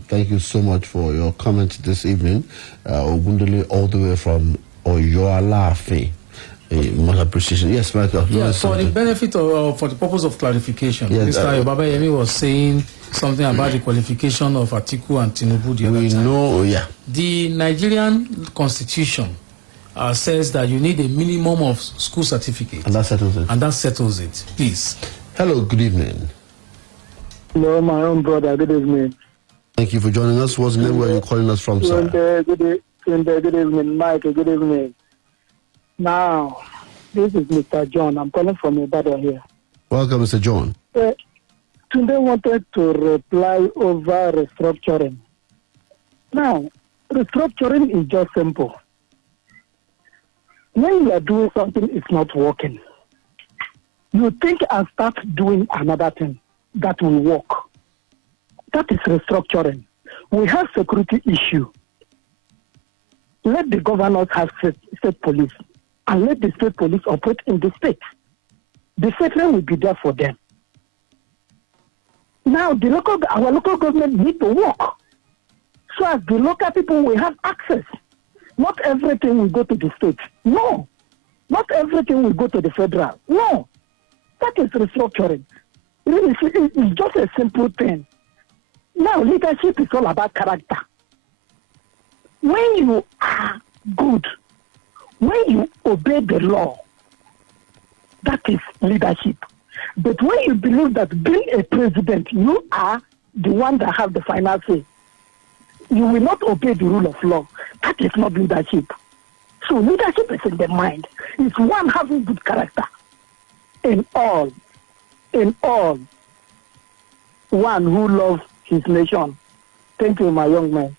Thank you so much for your comment this evening. Ogundele, all the way from Oyoalafe. Much appreciation. Yes, Michael. Yes, for the benefit of, for the purpose of clarification, yes, Mr. Yobabayemi was saying something about the qualification of Atiku and Tinubu the other time. Know, yeah. The Nigerian Constitution says that you need a minimum of school certificate. And that settles it. And that settles it. Please. Hello, good evening. Hello, my own brother. Good evening. Thank you for joining us. What's the name where you're calling us from, sir? Good evening, Michael. Good evening. Now, this is Mr. John. I'm calling from Ibadan here. Welcome, Mr. John. Tunde wanted to reply over restructuring. Now, restructuring is just simple. When you are doing something, it's not working. You think and start doing another thing that will work. That is restructuring. We have security issue. Let the governors have state police, and let the state police operate in the state. The federal will be there for them. Now, our local government need to work, so as the local people will have access. Not everything will go to the state. No. Not everything will go to the federal. No. That is restructuring. It's just a simple thing. Now, leadership is all about character. When you are good, when you obey the law, that is leadership. But when you believe that being a president, you are the one that have the final say, you will not obey the rule of law. That is not leadership. So leadership is in the mind. It's one having good character. In all, one who loves his nation. Thank you, my young man.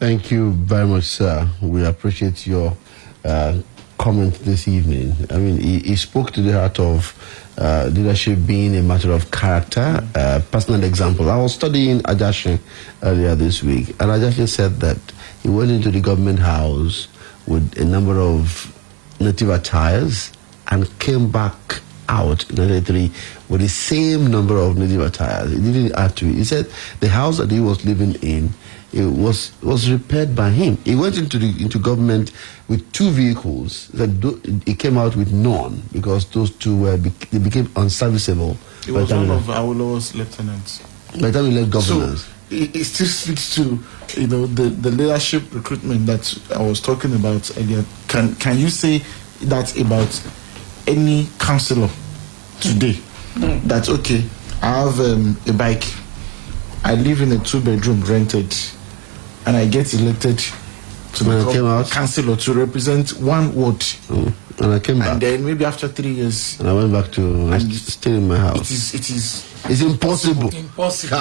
Thank you very much, sir. We appreciate your comment this evening. I mean, he spoke to the heart of leadership being a matter of character. Personal example. I was studying Ajashin earlier this week, and Ajashin said that he went into the government house with a number of native attires and came back out in 1983 with the same number of native attires. He didn't add to it. He said the house that he was living in, it was repaired by him. He went into government with 2 vehicles. He came out with none because those 2 they became unserviceable. He was one of our lowest lieutenants. By the time he left governance. So it still speaks to the leadership recruitment that I was talking about earlier. Can you say that about any councillor today? That okay, I have a bike, I live in a 2-bedroom rented, and I get elected to become a councillor to represent one ward. And I came back. And then maybe after 3 years, and I went back to stay in my house. It's impossible. Impossible.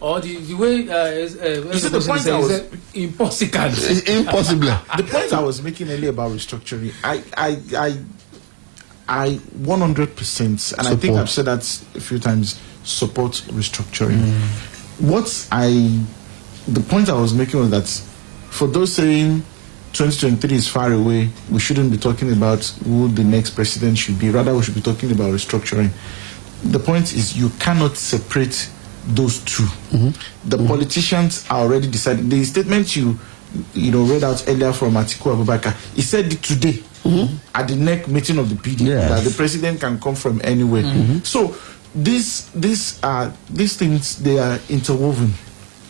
or the way the point I was impossible. Impossible. The point I was making earlier about restructuring, I 100%, and support. I think I've said that a few times, support restructuring. The point I was making was that for those saying 2023 is far away, we shouldn't be talking about who the next president should be. Rather, we should be talking about restructuring. The point is you cannot separate those two. The politicians are already decided. The statement you read out earlier from Atiku Abubakar, he said it today at the next meeting of the PDP that the president can come from anywhere. So these things, they are interwoven.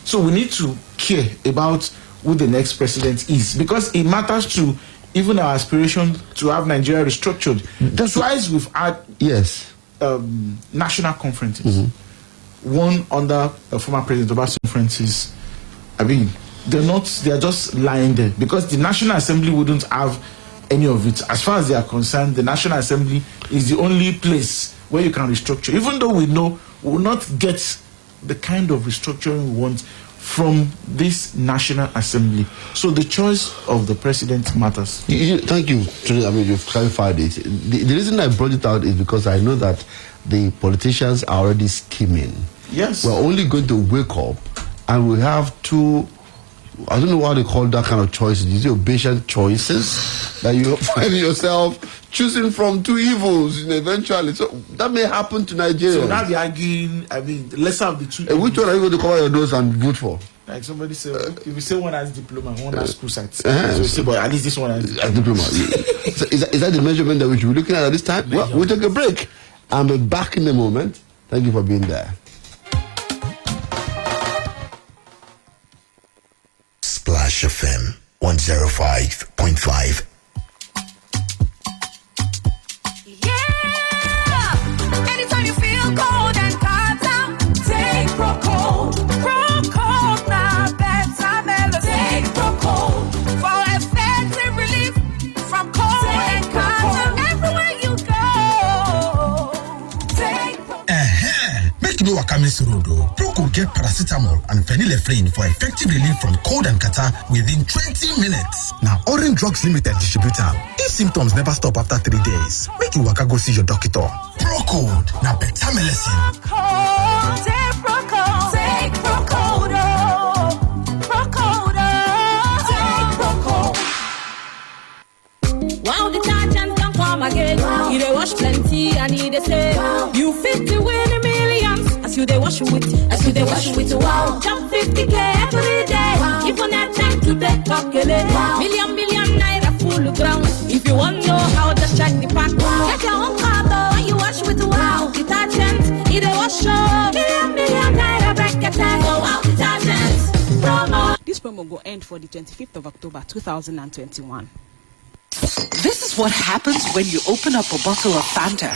So we need to care about who the next president is, because it matters to even our aspiration to have Nigeria restructured. That's why we've had national conferences. One under former President Obasanjo Francis. I mean, they are just lying there, because the National Assembly wouldn't have any of it. As far as they are concerned, the National Assembly is the only place where you can restructure, even though we know we will not get the kind of restructuring we want from this National Assembly. So the choice of the president matters. Thank you. I mean, you've clarified it. The reason I brought it out is because I know that the politicians are already scheming. Yes. We're only going to wake up and we have two, I don't know what they call that kind of choices. Is it obedient choices that you find yourself choosing from two evils eventually? So that may happen to Nigeria. So now they're arguing, I mean, the lesser of the two. Which one are you going to cover your nose and vote for? Like somebody said, if you say one has diploma, one has school sites. So you say, but at least this one has diploma. So is that the measurement that we should be looking at this time? Well, we'll take a break. I'm back in a moment. Thank you for being there. Splash FM 105.5. Anytime you feel cold and down, take Procold. Procold now, better melody. Take Procold for effective relief from cold and down. Everywhere you go, take Procold. Make you know what comes through. Procold get paracetamol and phenylephrine for effective relief from cold and catarrh within 20 minutes. Now, Orange Drugs Limited distributor. If symptoms never stop after 3 days, make you waka go see your doctor. Procold, now better medicine. Procold, take Procold, take Procold, Procold, take Procold. Wow, detergent don't come again. Wow. You dey wash plenty and you dey say you fit to win a millions. As you dey wash with, wow. Jump 50K every day. Wow. Even at time to take calculate. Wow. Million naira full ground. If you want to know how, just check the pack. Wow. Get your own car though when you wash with wow. Detergent, you dey wash million naira bracket. Oh wow, detergent promo. This promo will end for the 25th of October 2021. This is what happens when you open up a bottle of Fanta.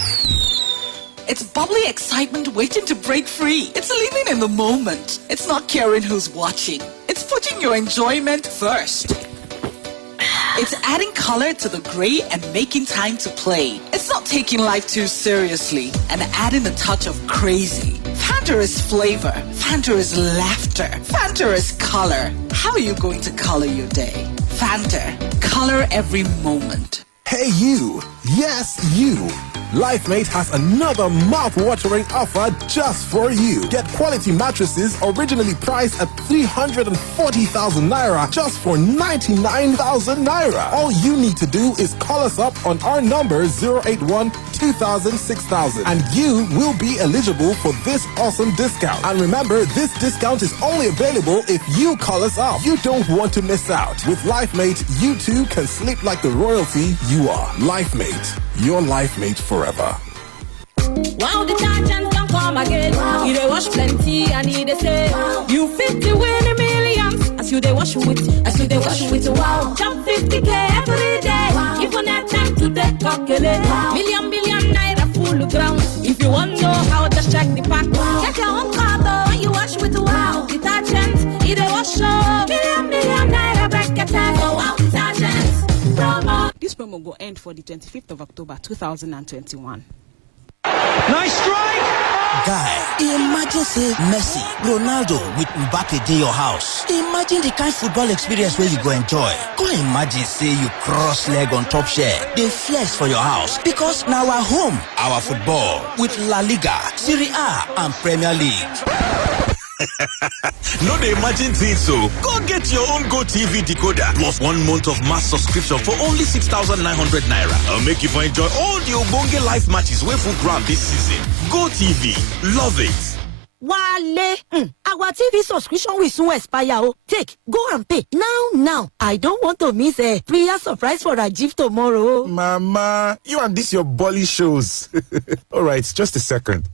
It's bubbly excitement waiting to break free. It's living in the moment. It's not caring who's watching. It's putting your enjoyment first. It's adding color to the gray and making time to play. It's not taking life too seriously and adding a touch of crazy. Fanta is flavor. Fanta is laughter. Fanta is color. How are you going to color your day? Fanta. Color every moment. Hey you! Yes, you! LifeMate has another mouth-watering offer just for you. Get quality mattresses originally priced at 340,000 naira just for 99,000 naira. All you need to do is call us up on our number 081-2000-6000 and you will be eligible for this awesome discount. And remember, this discount is only available if you call us up. You don't want to miss out. With LifeMate, you too can sleep like the royalty you are. LifeMate, your LifeMate forever. Wow, detergent don't come again. Wow. You dey wash plenty and you dey say wow. You fit to win a millions. As you dey wash with, wow. Jump 50K every day. Wow. Even at time to take calculate. Wow. Million naira full ground. If you want to know how, just check the pack. Wow. Get your own car though when you wash with wow. Detergent, you dey wash million naira bracket. Oh wow, detergent promo. This promo will end for the 25th of October 2021. Nice strike! Guy, imagine Imagine say Messi, Ronaldo with Mbappe dey your house. Imagine the kind football experience where you go enjoy. Go imagine say you cross leg on top share, dey flex for your house because now our home, our football with La Liga, Serie A and Premier League. No, dey imagine things so. Go get your own GoTV decoder plus 1 month of mass subscription for only 6,900 naira. I'll make you for enjoy all the Ogbonge live matches wey full ground this season. GoTV, love it. Wale, our TV subscription will soon expire. Oh, take, go and pay now. I don't want to miss a prayer surprise for Rajiv tomorrow. Mama, you and this your bully shows. All right, just a second.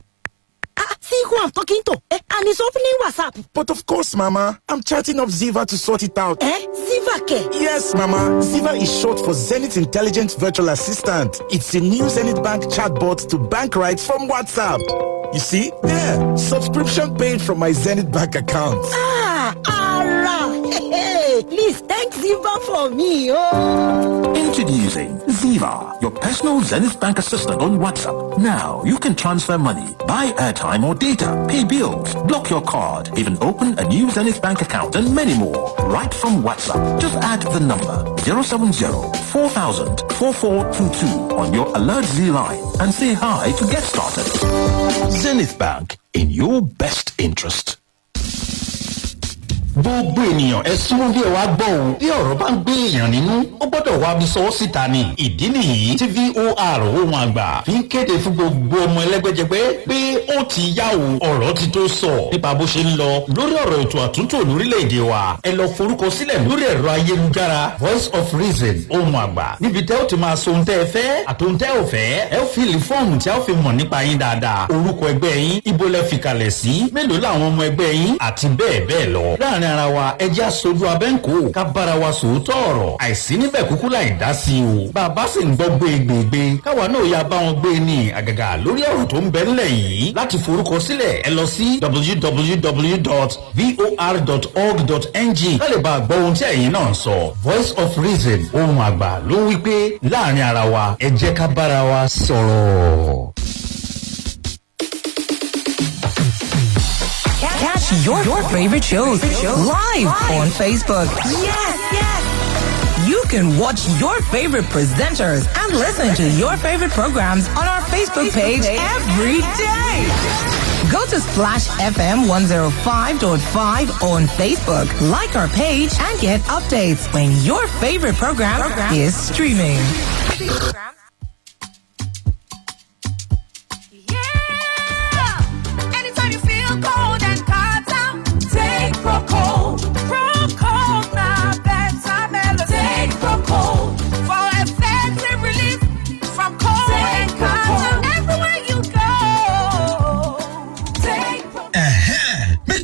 See who I'm talking to. And he's opening WhatsApp. But of course, Mama, I'm chatting up Ziva to sort it out. Ziva ke? Yes, Mama. Ziva is short for Zenith Intelligent Virtual Assistant. It's a new Zenith Bank chatbot to bank rights from WhatsApp. You see? There. Subscription paid from my Zenith Bank account. Please thank Ziva for me. Oh. Introducing Ziva, your personal Zenith Bank assistant on WhatsApp. Now you can transfer money, buy airtime or data, pay bills, block your card, even open a new Zenith Bank account and many more. Right from WhatsApp. Just add the number 070-4000-4422 on your Alert Z line and say hi to get started. Zenith Bank, in your best interest. Gbogbo ènìyàn ẹ súnmọ́ bí ẹ wá gbọ́ ohun bí ọ̀rọ̀ bá ń gbé èèyàn nínú ó gbọ́dọ̀ wá bí sọ síta ni ìdí nìyí tí VOR ohun àgbà fi ń kéde fún gbogbo ọmọ ẹlẹ́gbẹ́jẹgbẹ́ pé ó ti yá o ọ̀rọ̀ ti tó sọ nípa bó ṣe ń lọ lórí ọ̀rọ̀ ètò àtúntò lórílẹ̀‐èdè wa ẹ lọ forúkọ sílẹ̀ lórí ẹ̀rọ ayélujára Voice of Reason ohun àgbà níbi tẹ́ ó ti máa sọ ohun tẹ́ ẹ fẹ́ àtohun tẹ́ ò fẹ́ ẹ ó fìlì fọ́ọ̀mù tí a ó fi mọ̀ nípa yín dáadáa orúkọ ẹgbẹ́ yín ibo lẹ fi kalẹ̀ sí mélòó làwọn ọmọ ẹgbẹ́ yín àti bẹ́ẹ̀ bẹ́ẹ̀ lọ láàrin ara wa ẹjẹ́ aṣojú abẹ́ǹkó ká bára wa sòótọ́ ọ̀rọ̀ àìsí níbẹ̀ kúkú láì dá sí o bàbá sì ń gbọ́ gbégbégbé káwa náà ya bá wọn gbé ní àgàgà lórí ọ̀rọ̀ tó ń bẹ ńlẹ̀ yìí láti forúkọ sílẹ̀ ẹ lọ sí www.vor.org.ng ká lè bá a gbọ́ ohun tí ẹ̀yin náà sọ Voice of Reason ohun àgbà ló ń wí pé láàrin ara wa ẹ jẹ́ ká bára wa sọ̀rọ̀. Catch your favorite shows live on Facebook. Yes. You can watch your favorite presenters and listen to your favorite programs on our Facebook page every day. Go to Splash FM 105.5 on Facebook. Like our page and get updates when your favorite program is streaming.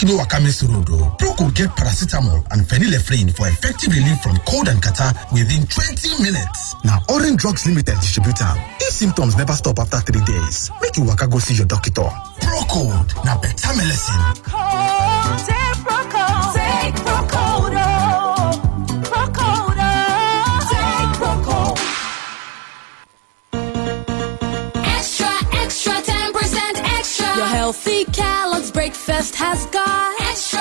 No Wakamis Road. Proco get paracetamol and phenylephrine for effective relief from cold and catarrh within 20 minutes. Now, Orange Drugs Limited distributor. If symptoms never stop after 3 days, make you waka go see your doctor. Proco, now better medicine. Extra 10% extra. Your healthy Kellogg's breakfast has got extra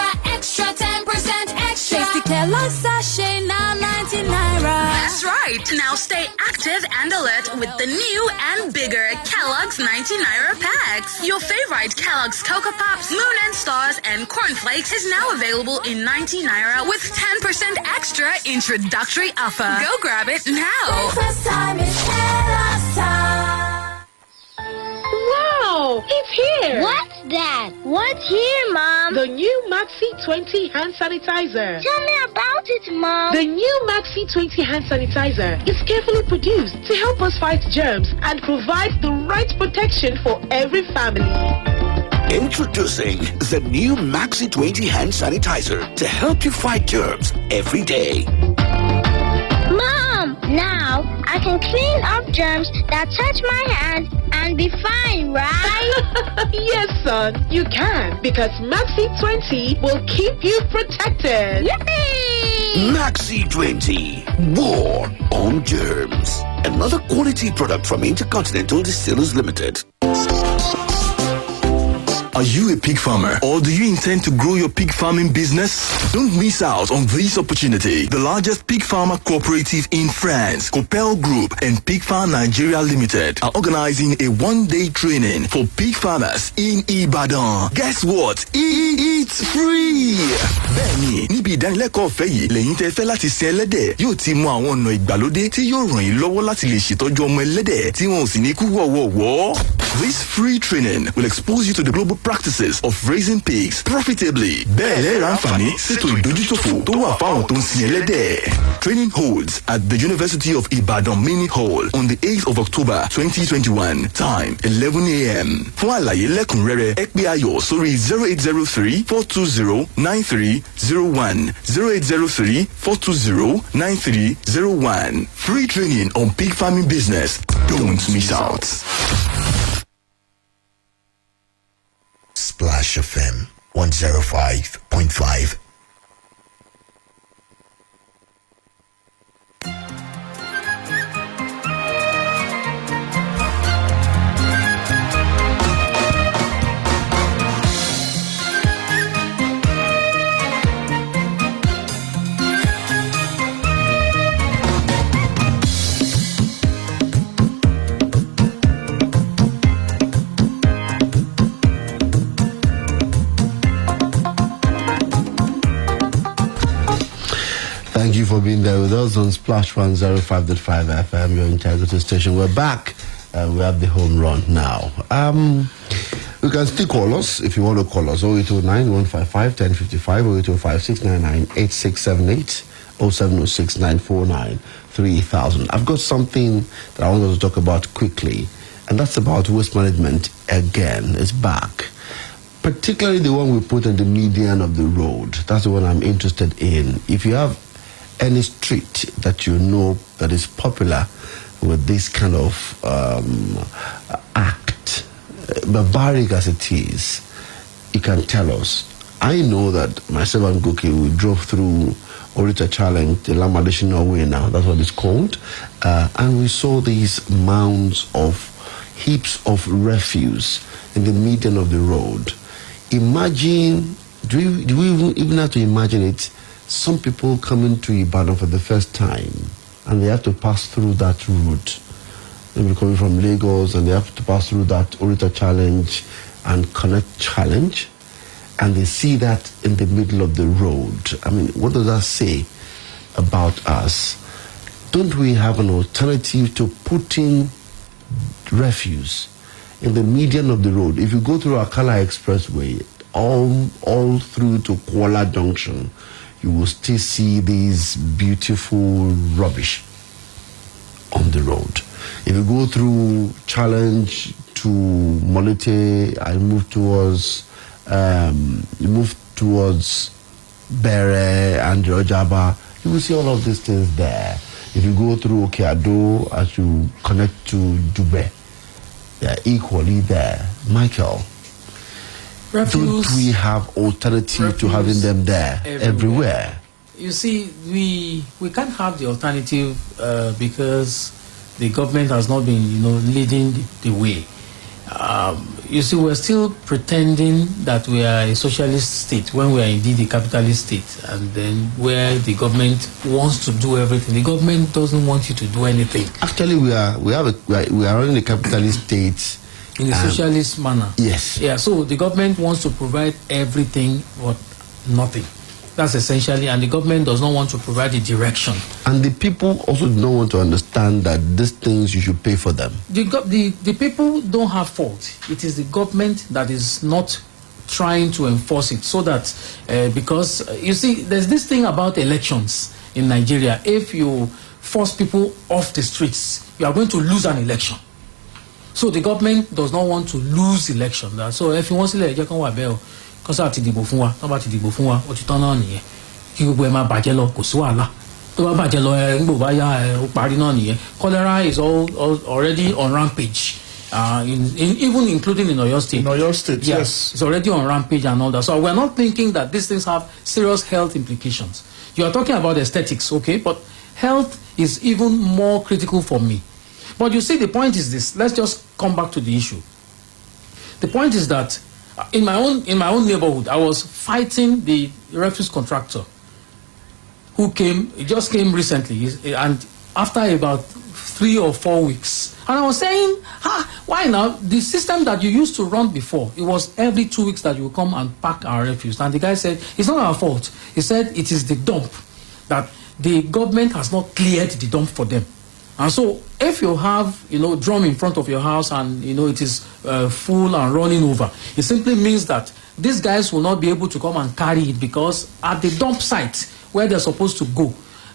10% extra. Tasty Kellogg's sachet now 90 naira. That's right. Now stay active and alert with the new and bigger Kellogg's 90 naira packs. Your favorite Kellogg's Cocoa Pops, Moon and Stars, and Corn Flakes is now available in 90 naira with 10% extra introductory offer. Go grab it now. Breakfast time is Kellogg's time. Wow, it's here. What's that? What's here, Mom? The new Maxi 20 hand sanitizer. Tell me about it, Mom. The new Maxi 20 hand sanitizer is carefully produced to help us fight germs and provide the right protection for every family. Introducing the new Maxi 20 hand sanitizer to help you fight germs every day. Mom, now I can clean up germs that touch my hand and be fine, right? Yes, son, you can, because Maxi 20 will keep you protected. Yippee! Maxi 20, war on germs. Another quality product from Intercontinental Distillers Limited. Are you a pig farmer or do you intend to grow your pig farming business? Don't miss out on this opportunity. The largest pig farmer cooperative in France, Copel Group and Pig Farm Nigeria Limited are organizing a one-day training for pig farmers in Ibadan. Guess what? It's free! Bẹ́ẹ̀ni, níbi ìdánilẹ́kọ̀ọ́ ọ̀fẹ́ yìí lẹ́yìn tẹ́ fẹ́ láti sin ẹlẹ́dẹ̀ yóò ti mọ àwọn ọ̀nà ìgbàlódé tí yóò ràn yín lọ́wọ́ láti lè ṣètọ́jú ọmọ ẹlẹ́dẹ̀ tí wọn ò sì ní kú wọ̀wọ̀wọ́. This free training will expose you to the global practices of raising pigs profitably. Bẹ́ẹ̀ lẹ́rìí àǹfààní ṣètò ìdójútòfò tó wà fáwọn tó ń sin ẹlẹ́dẹ̀. Training holds at the University of Ibadan Mini Hall on the 8th of October 2021. Time 11 a.m. Fún àlàyé lẹ́kùnrẹ́rẹ́ ẹ pè Ayọ̀ sórí 0803-420-9301 0803-420-9301. Free training on pig farming business. Don't miss out. Splash FM 105.5. Thank you for being there with us on Splash 105.5 FM, your integrity station. We're back. We have the home run now. You can still call us if you want to call us. 0809-155-1055, 0805-699-8678, 0706-949-3000. I've got something that I want us to talk about quickly, and that's about waste management again. It's back. Particularly the one we put on the median of the road. That's the one I'm interested in. If you have any street that you know that is popular with this kind of act, barbaric as it is, you can tell us. I know that myself and Goki, we drove through Orita Challenge, the Lamadishino Way now, that's what it's called, and we saw these mounds of heaps of refuse in the median of the road. Imagine, do we even have to imagine it? Some people coming to Ibadan for the first time and they have to pass through that route. They're coming from Lagos and they have to pass through that Orita Challenge and Connect Challenge, and they see that in the middle of the road. I mean, what does that say about us? Don't we have an alternative to putting refuse in the median of the road? If you go through Akala Expressway, all through to Kuala Junction, you will still see these beautiful rubbish on the road. If you go through Challenge to Molite and move towards Bere and Rojaba, you will see all of these things there. If you go through Okeado as you connect to Dube, they're equally there. Michael, Refuse, don't we have alternative to having them there everywhere? You see, we can't have the alternative because the government has not been, leading the way. You see, we're still pretending that we are a socialist state when we are indeed a capitalist state, and then where the government wants to do everything. The government doesn't want you to do anything. Actually, we are running a capitalist state in a socialist manner. Yes. Yeah. So the government wants to provide everything, but nothing. That's essentially, and the government does not want to provide the direction. And the people also do not want to understand that these things you should pay for them. The people don't have fault. It is the government that is not trying to enforce it. So that because you see, there's this thing about elections in Nigeria. If you force people off the streets, you are going to lose an election. So the government does not want to lose election. So if you want to let you come back, because I ti dìbò fún wa, tó bá ti dìbò fún wa, ó ti tán náà nìyẹn. Kí gbogbo ẹ máa bàjẹ́ lọ, kò sí wàhálà. Tó bá bàjẹ́ lọ, nígbò bá yá ó parí náà nìyẹn. Cholera is already on rampage, even including in Oyo State. In Oyo State, yes. It's already on rampage and all that. So we're not thinking that these things have serious health implications. You are talking about aesthetics, okay? But health is even more critical for me. But you see, the point is this. Let's just come back to the issue. The point is that In my own neighborhood, I was fighting the refuse contractor who just came recently, and after about 3 or 4 weeks. And I was saying, why now? The system that you used to run before, it was every 2 weeks that you would come and pack our refuse. And the guy said, it's not our fault. He said it is the dump, that the government has not cleared the dump for them. And so if you have, drum in front of your house and, it is full and running over, it simply means that these guys will not be able to come and carry it, because at the dump site where they're supposed to go,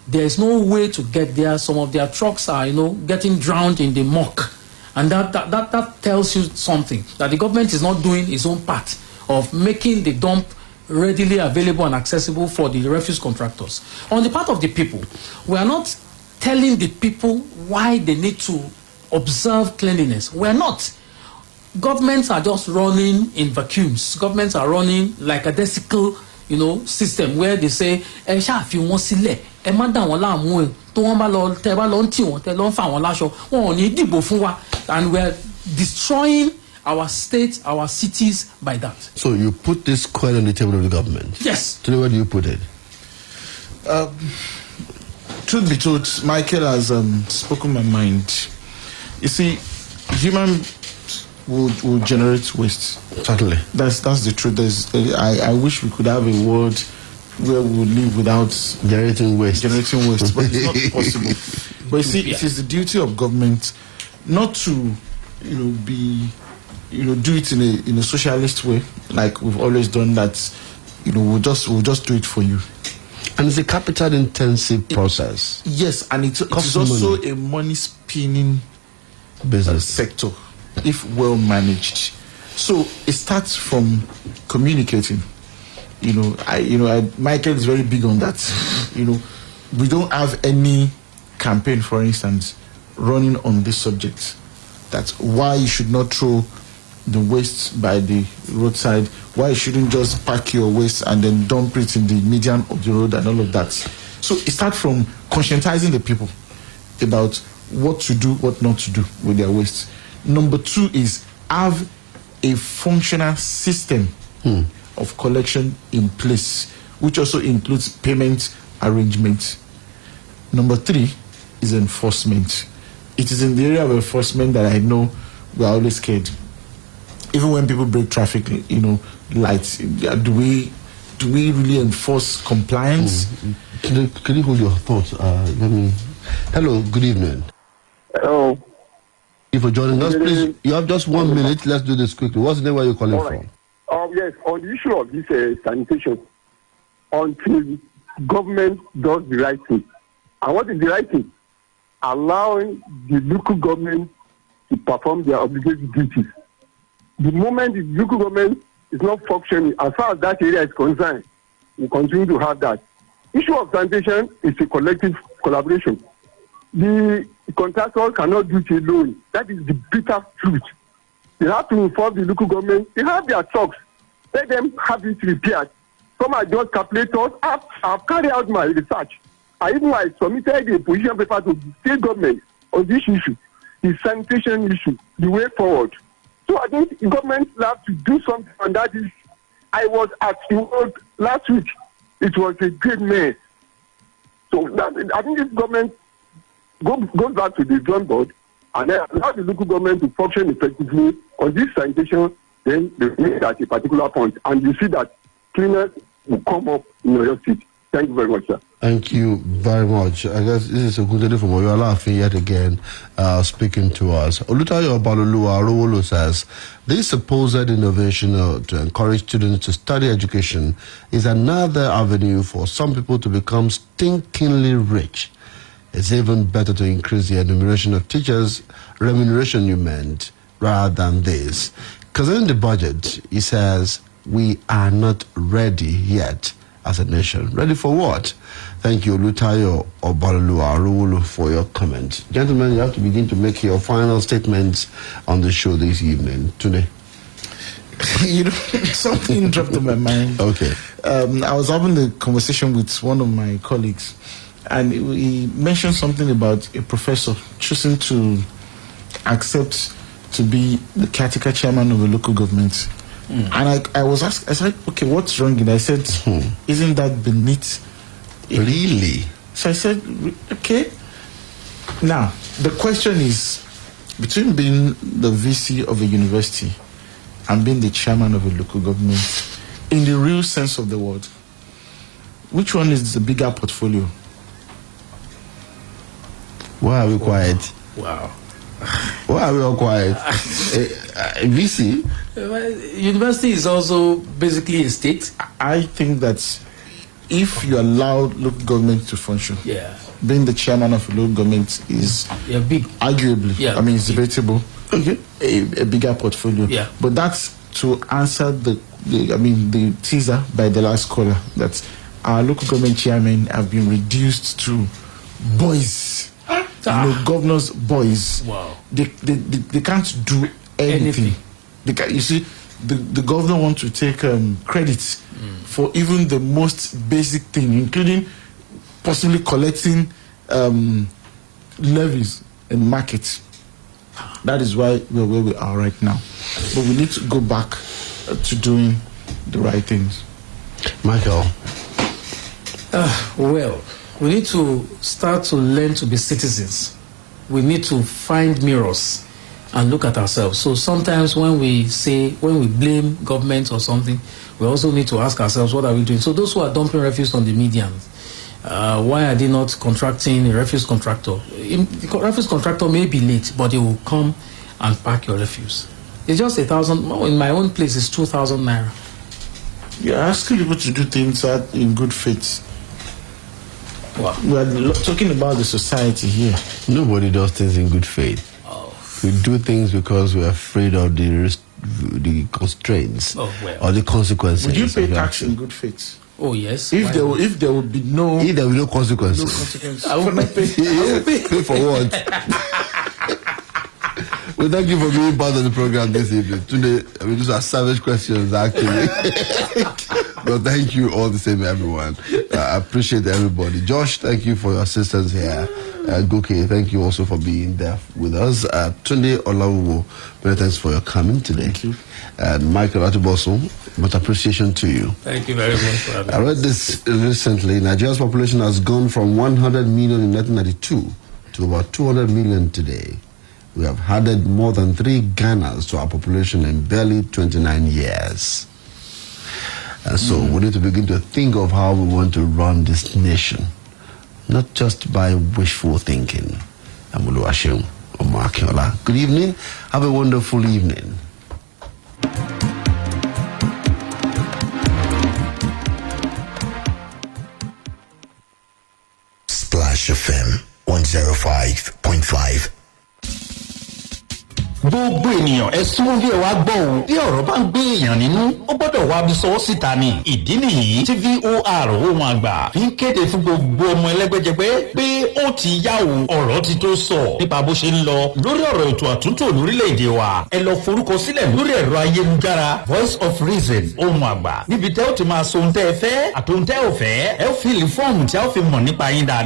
there is no way to get there. Some of their trucks are, getting drowned in the muck. And that tells you something, that the government is not doing its own part of making the dump readily available and accessible for the refuse contractors. On the part of the people, we are not telling the people why they need to observe cleanliness. We are not. Governments are just running in vacuums. Governments are running like a decimal, system where they say, and we're destroying our states, our cities by that. So you put this coin on the table of the government? Yes. Today, where do you put it? Truth be told, Michael has spoken my mind. You see, humans will generate waste. Certainly. That's the truth. I wish we could have a world where we would live without generating waste. But it's not possible. But you see, it is the duty of government not to, do it in a socialist way, like we've always done. That, we'll just do it for you. And it's a capital-intensive process. Yes, and it is also a money-spinning business sector, if well managed. So it starts from communicating. Michael is very big on that. We don't have any campaign, for instance, running on this subject. That's why you should not throw the waste by the roadside, why you shouldn't just pack your waste and then dump it in the median of the road and all of that. So it starts from conscientizing the people about what to do, what not to do with their waste. Number 2 is have a functional system of collection in place, which also includes payment arrangements. Number 3 is enforcement. It is in the area of enforcement that I know we are always scared. Even when people break traffic, lights, do we really enforce compliance? Can you hold your thoughts? Hello, good evening. Hello. Thank you for joining us. Please, you have just 1 minute. Let's do this quickly. What's the name where you're calling from? Yes, on the issue of this sanitation, until government does the right thing. And what is the right thing? Allowing the local government to perform their obligatory duties. The moment the local government is not functioning, as far as that area is concerned, we continue to have that. Issue of sanitation is a collective collaboration. The contractor cannot do it alone. That is the bitter truth. They have to inform the local government. They have their trucks. Let them have it repaired. Some are just calculators. I've carried out my research. I submitted a position paper to the state government on this issue, the sanitation issue, the way forward. So I think the government have to do something on that issue. I was at the world last week. It was a great mess. So I think this government goes back to the drawing board and then allow the local government to function effectively on this sanitation, then they make at a particular point. And you see that cleaners will come up in your state. Thank you very much, sir. Thank you very much. I guess this is a good day from Oyala yet again speaking to us. Oluwaseun says, this supposed innovation to encourage students to study education is another avenue for some people to become stinkingly rich. It's even better to increase the remuneration of teachers, rather than this. Because in the budget, he says, we are not ready yet as a nation. Ready for what? Thank you, Lutayo Obaloluwa, for your comment. Gentlemen, you have to begin to make your final statements on the show this evening. Today. Something dropped in my mind. Okay. I was having a conversation with one of my colleagues, and he mentioned something about a professor choosing to accept to be the caretaker chairman of a local government. And I was asked, I said, okay, what's wrong? And I said, isn't that beneath? Really? So I said, okay. Now, the question is, between being the VC of a university and being the chairman of a local government, in the real sense of the word, which one is the bigger portfolio? Why are we quiet? Wow. Why are we all quiet? VC? University is also basically a state. I think that if you allow local government to function, being the chairman of a local government is big. Arguably, I mean, it's debatable. Okay, a bigger portfolio. Yeah. But that's to answer the teaser by the last caller that our local government chairmen have been reduced to boys. Governors' boys. Wow. They can't do anything. They can, you see, the governor wants to take credit for even the most basic thing, including possibly collecting levies in markets. That is why we're where we are right now. But we need to go back to doing the right things. Michael? Well, we need to start to learn to be citizens. We need to find mirrors and look at ourselves. So sometimes when we blame government or something, we also need to ask ourselves, what are we doing? So those who are dumping refuse on the medians, why are they not contracting a refuse contractor? The refuse contractor may be late, but they will come and pack your refuse. It's just 1,000. In my own place, it's 2,000 naira. You're asking people to do things in good faith. Wow. We're talking about the society here. Nobody does things in good faith. We do things because we're afraid of the constraints or the consequences. Would you pay tax in good faith? Oh yes. If there would be no consequences. I would not pay. Pay for what? Well, thank you for being part of the program this evening. Today, these are savage questions, actually. But thank you all the same, everyone. I appreciate everybody. Josh, thank you for your assistance here. Goke, thank you also for being there with us. Tunde Olawuwo, many thanks for your coming today. Thank you. And Michael Olatunbosun, much appreciation to you. Thank you very much for having I read this recently. Nigeria's population has gone from 100 million in 1992 to about 200 million today. We have added more than 3 Ghanas to our population in barely 29 years. And so we need to begin to think of how we want to run this nation, not just by wishful thinking. I'm Oluwaseun Akinola. Good evening. Have a wonderful evening. Splash FM 105.5. gbogbo ènìyàn ẹ súnmọ́ bí ẹ wá gbọ́ ohun bí ọ̀rọ̀ bá ń gbé èèyàn nínú ó gbọ́dọ̀ wá bí sọ síta ni ìdí nìyí tí VOR ohun àgbà fi ń kéde fún gbogbo ọmọ ẹlẹ́gbẹ́jẹgbẹ́ pé ó ti yá o ọ̀rọ̀ ti tó sọ nípa bó ṣe ń lọ lórí ọ̀rọ̀ ètò àtúntò lórílẹ̀‐èdè wa ẹ lọ forúkọ sílẹ̀ lórí ẹ̀rọ ayélujára Voice of Reason ohun àgbà níbi tẹ́ ó ti máa sọ ohun tẹ́ ẹ fẹ́ àti ohun tẹ́ ò fẹ́ ẹ ó fìlì fọ́ọ̀mù tí a ó fi mọ̀ nípa yín dáadáa.